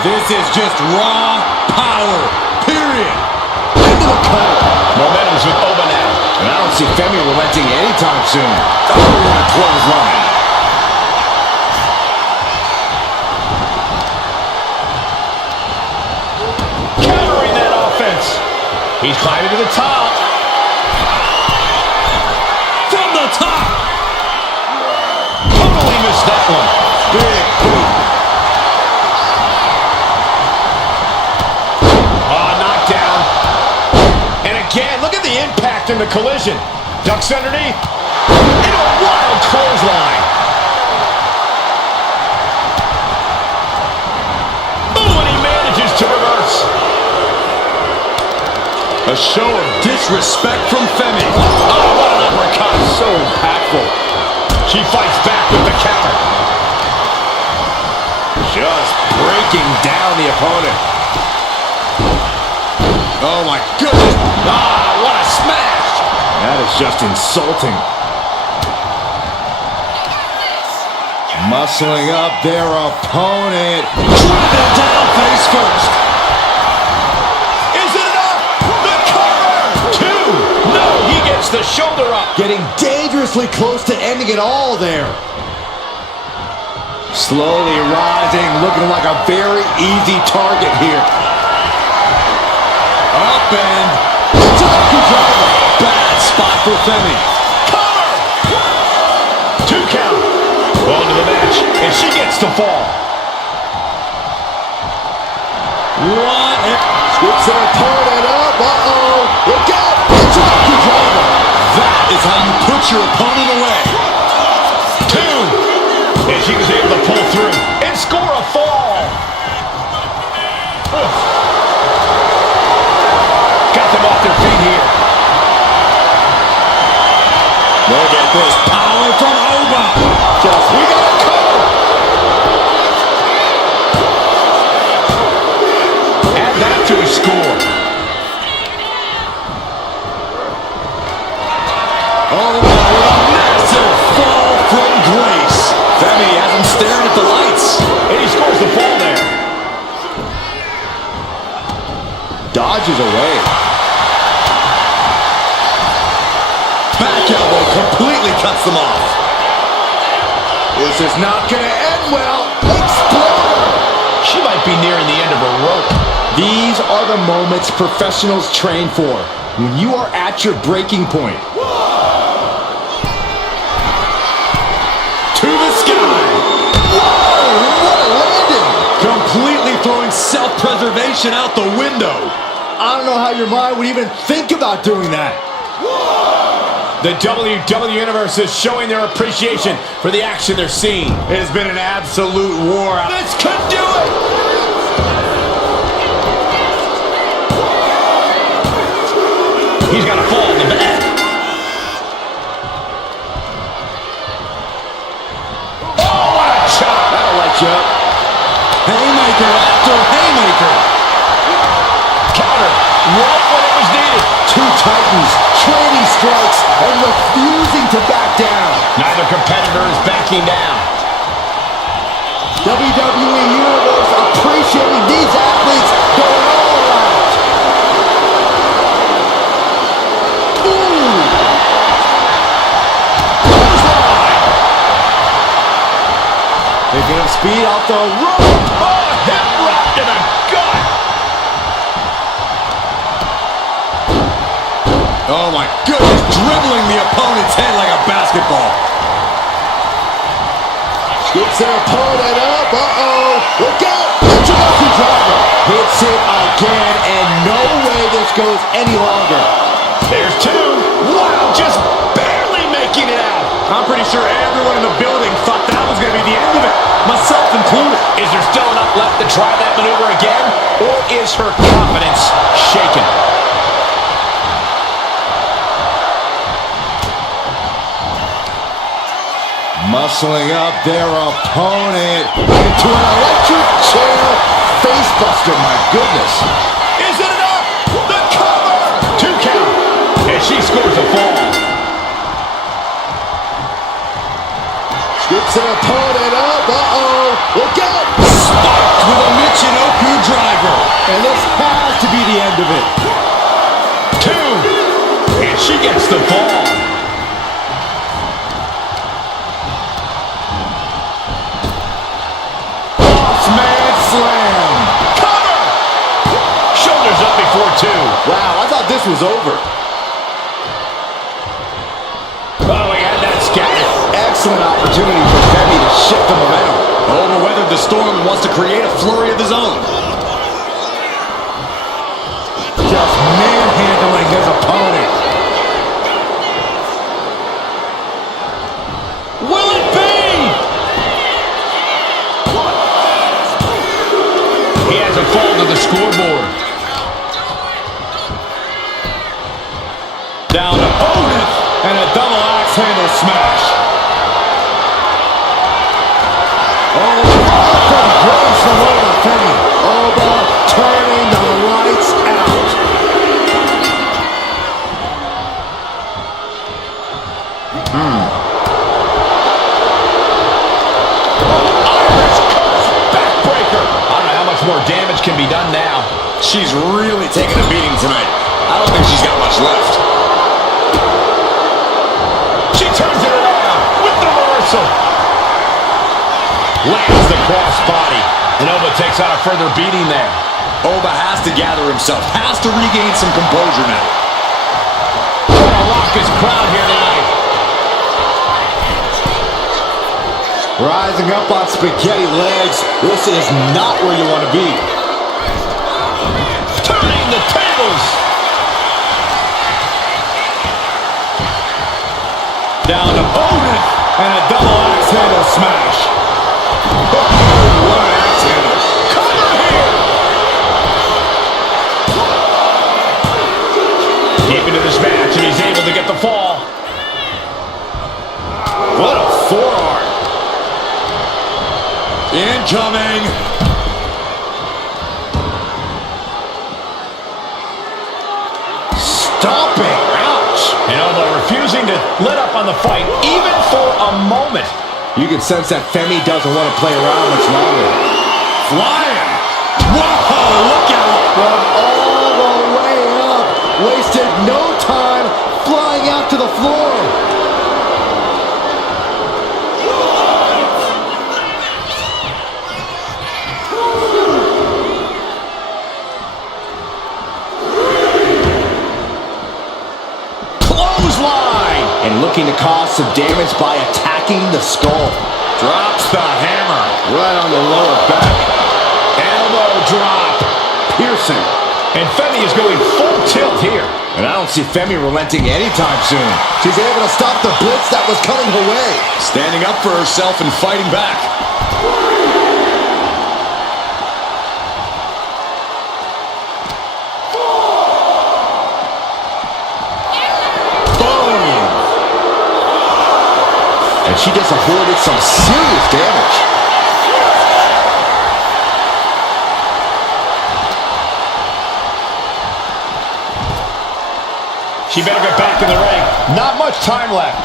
This is just raw power, period. Into the cover. Momentum's with Oba now. And I don't see Femi relenting anytime soon. Oh, what a clothesline. Countering that offense. He's climbing to the top. From the top. Totally missed that one. Big boot. Knockdown. And again, look at the impact in the collision. Ducks underneath. And a wild clothesline. Oh, and he manages to reverse. A show of disrespect from Femi. Oh, what an uppercut. So impactful. She fights back with the counter. Just breaking down the opponent. Oh my goodness. Ah, what a smash. That is just insulting. Muscling up their opponent. Driven down face first. Is it enough? The cover. Two. No, he gets the shoulder up. Getting dangerously close to ending it all there. Slowly rising, looking like a very easy target here. Up and Turkey driver. Bad spot for Femi. Cover. 2 count. On to the match, and she gets to fall. What? Scoops their opponent up. Uh-oh. Look out. Turkey driver. That is how you put your opponent away. 2. And she was able to pull through and score a fall. Got them off their feet here. Look at this power from Oba. We got a cover. Add that to his score. All the way with a massive fall from grace. Femi has him staring at the lights. And he scores the fall there. Dodges away. Back elbow completely cuts them off. This is not going to end well. Exploder. She might be nearing the end of her rope. These are the moments professionals train for. When you are at your breaking point. To the sky. Whoa, what a landing. Completely throwing self-preservation out the window. I don't know how your mind would even think about doing that. The WWE Universe is showing their appreciation for the action they're seeing. It has been an absolute war. This could do it! He's got a fall in the back. Oh, what a chop! That'll light you up. Haymaker after haymaker. Counter, right when it was needed. Two titans, trading strikes, and refusing to back down. Neither competitor is backing down. WWE Universe appreciating these athletes going all out. Ooh! Picking up speed off the rope. Oh, hip rock to the gut. Oh my goodness, dribbling the opponent's head like a basketball. Scoops their opponent up. Uh-oh. Look out. Introduction driver. Hits it again, and no way this goes any longer. There's two. Wow, just barely making it out. I'm pretty sure everyone in the building thought that was going to be the end of it, myself included. Is there still enough left to try that maneuver again? Or is her confidence shaken? Muscling up their opponent into an electric chair facebuster. My goodness. Is it enough? The cover! 2 count. And she scores a fall. Scoops their opponent up. Uh-oh. Look out. Spiked with a Michinoku driver. And this has to be the end of it. 2. And she gets the fall. Man slam. Cover! Shoulders up before 2. Wow, I thought this was over. Oh, he had that scattered. Excellent opportunity for Femi to shift the momentum. Overweathered the storm and wants to create a flurry of his own. Just manhandling his opponent. Will it be? He has a fall to the scoreboard. Down to Otis and a double axe handle smash. Oh, from grace from over Femi. Oba turning the lights out. Irish coast backbreaker. I don't know how much more damage can be done now. She's really taking a beating tonight. I don't think she's got much left. She turns it around with the reversal. Lands the crossbody. And Oba takes out a further beating there. Oba has to gather himself, has to regain some composure now. What a raucous crowd here tonight. Rising up on spaghetti legs. This is not where you want to be. Turning the tables. Down to Otis and a double axe handle smash. Oh, what an axe handle. Cover here. Deep into this match, and he's able to get the fall. What a forearm. Incoming. Stomping. Ouch. And Oba refusing to let up on the fight, even for a moment. You can sense that Femi doesn't want to play around much longer. Flying. Whoa, look out. From all the way up. Wasted no time flying out to the floor. Clothesline. And looking to cause some damage by attacking the skull. Drops the hammer. Right on the lower back. Elbow drop. Piercing. And Femi is going full tilt here. And I don't see Femi relenting anytime soon. She's able to stop the blitz that was coming her way. Standing up for herself and fighting back. Boom! And she just avoided some serious damage. She better get back in the ring. Not much time left.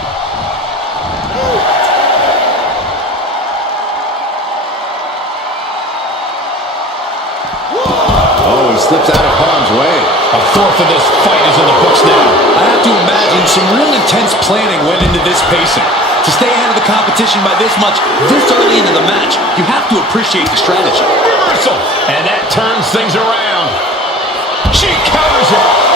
Oh, he slips out of harm's way. A fourth of this fight is in the books now. I have to imagine some real intense planning went into this pacing. To stay ahead of the competition by this much, this early into the match, you have to appreciate the strategy. Reversal. And that turns things around. She counters it.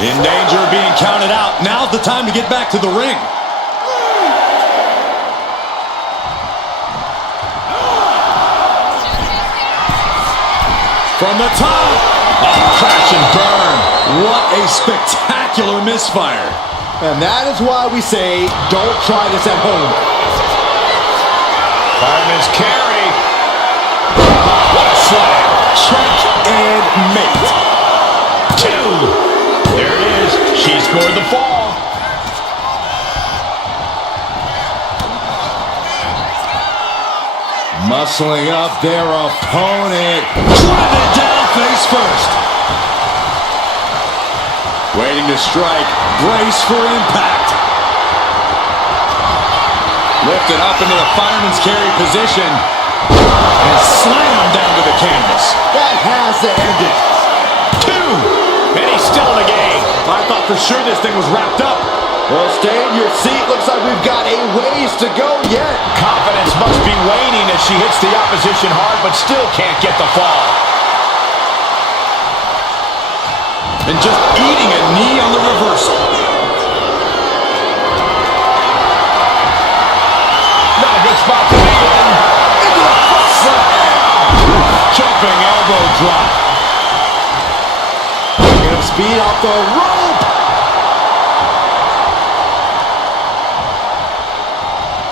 In danger of being counted out. Now's the time to get back to the ring. From the top. Oh, crash and burn. What a spectacular misfire. And that is why we say, don't try this at home. Fireman's carry. What a slam. Check and mate. 2. There it is. She scored the fall. Muscling up their opponent. Driven down face first. Waiting to strike. Brace for impact. Lifted up into the fireman's carry position. And slammed down to the canvas. That has to end it. 2. And he's still in the game. I thought for sure this thing was wrapped up. Well, stay in your seat. Looks like we've got a ways to go yet. Confidence must be waning as she hits the opposition hard, but still can't get the fall. And just eating a knee on the reversal. Not a good spot to be in. Into the foot slam. Jumping elbow drop. Get him speed off the rope.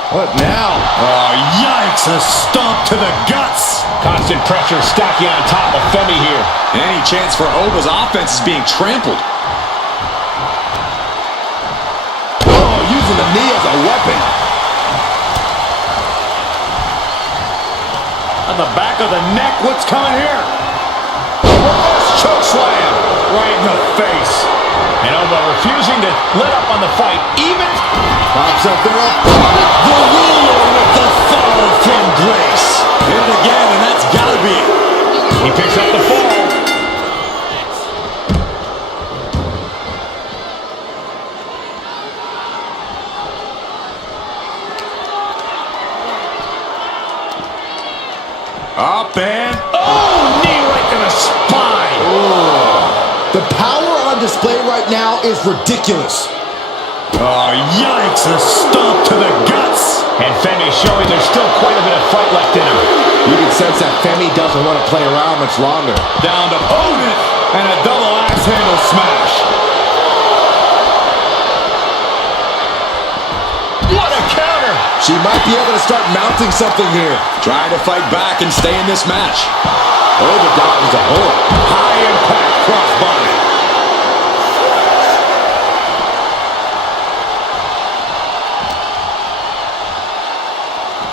What now? Oh, yikes. A stomp to the guts. Constant pressure stacking on top of Femi here. Any chance for Ova's offense is being trampled. Oh, using the knee as a weapon. On the back of the neck, what's coming here? Reverse choke slam. Right in the face. And Ova refusing to let up on the fight. Even Pops up their opponent. The ruler with the fall from grace. Hit it again, and that's got to be it. he picks up the fall. Up and oh, knee right to the spine. The power on display right now is ridiculous. Oh, yikes, a stomp to the guts. And Femi showing there's still quite a bit of fight left in him. You can sense that Femi doesn't want to play around much longer. Down to opponent and a double axe handle smash. What a counter. She might be able to start mounting something here. Trying to fight back and stay in this match. Over dodges a hole. High impact crossbody.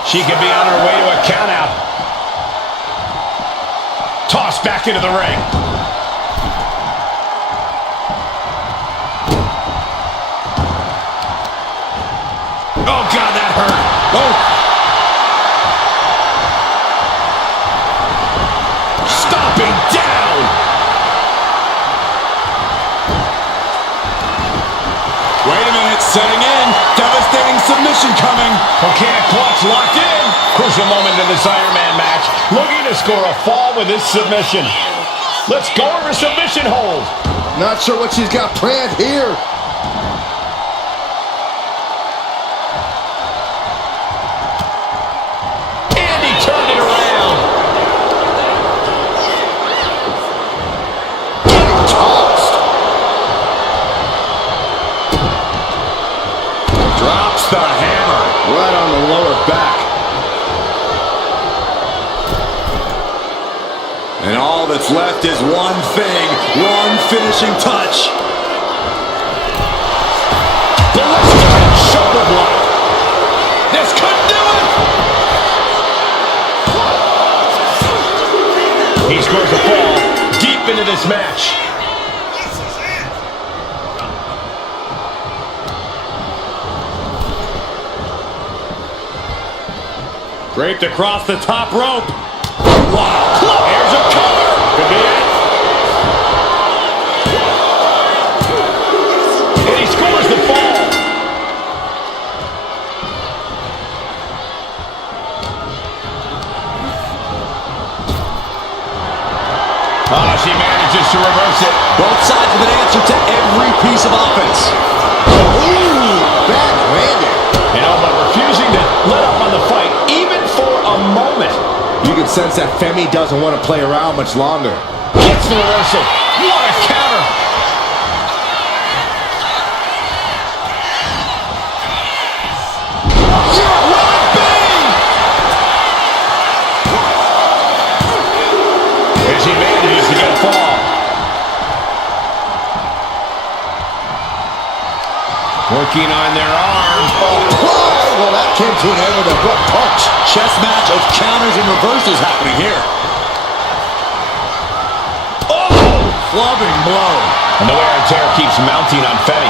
She could be on her way to a countout. Tossed back into the ring. Oh, God, that hurt. Oh, Stomping down. wait a minute, setting in. Devastating submission coming. Mechanic clutch locked in. Crucial moment in this Iron Man match. Looking to score a fall with this submission. Let's go over submission hold. Not sure what she's got planned here. And he turned it around. Tossed. Drops the hammer. Right on the lower back. And all that's left is one thing, one finishing touch. Ballistic shoulder block. This could do it. He scores a fall deep into this match. Draped across the top rope. Wow. Here's a cover. Could be it. And he scores the fall. Oh, she manages to reverse it. Both sides with an answer to every sense that Femi doesn't want to play around much longer. Gets the reversal. What a counter. As he manages to get a fall. Working on their arms. Well, that came to an end with a abrupt punch. Chess match of counters and reversals happening here. Oh! Clubbing blow. And the wear and tear keeps mounting on Femi.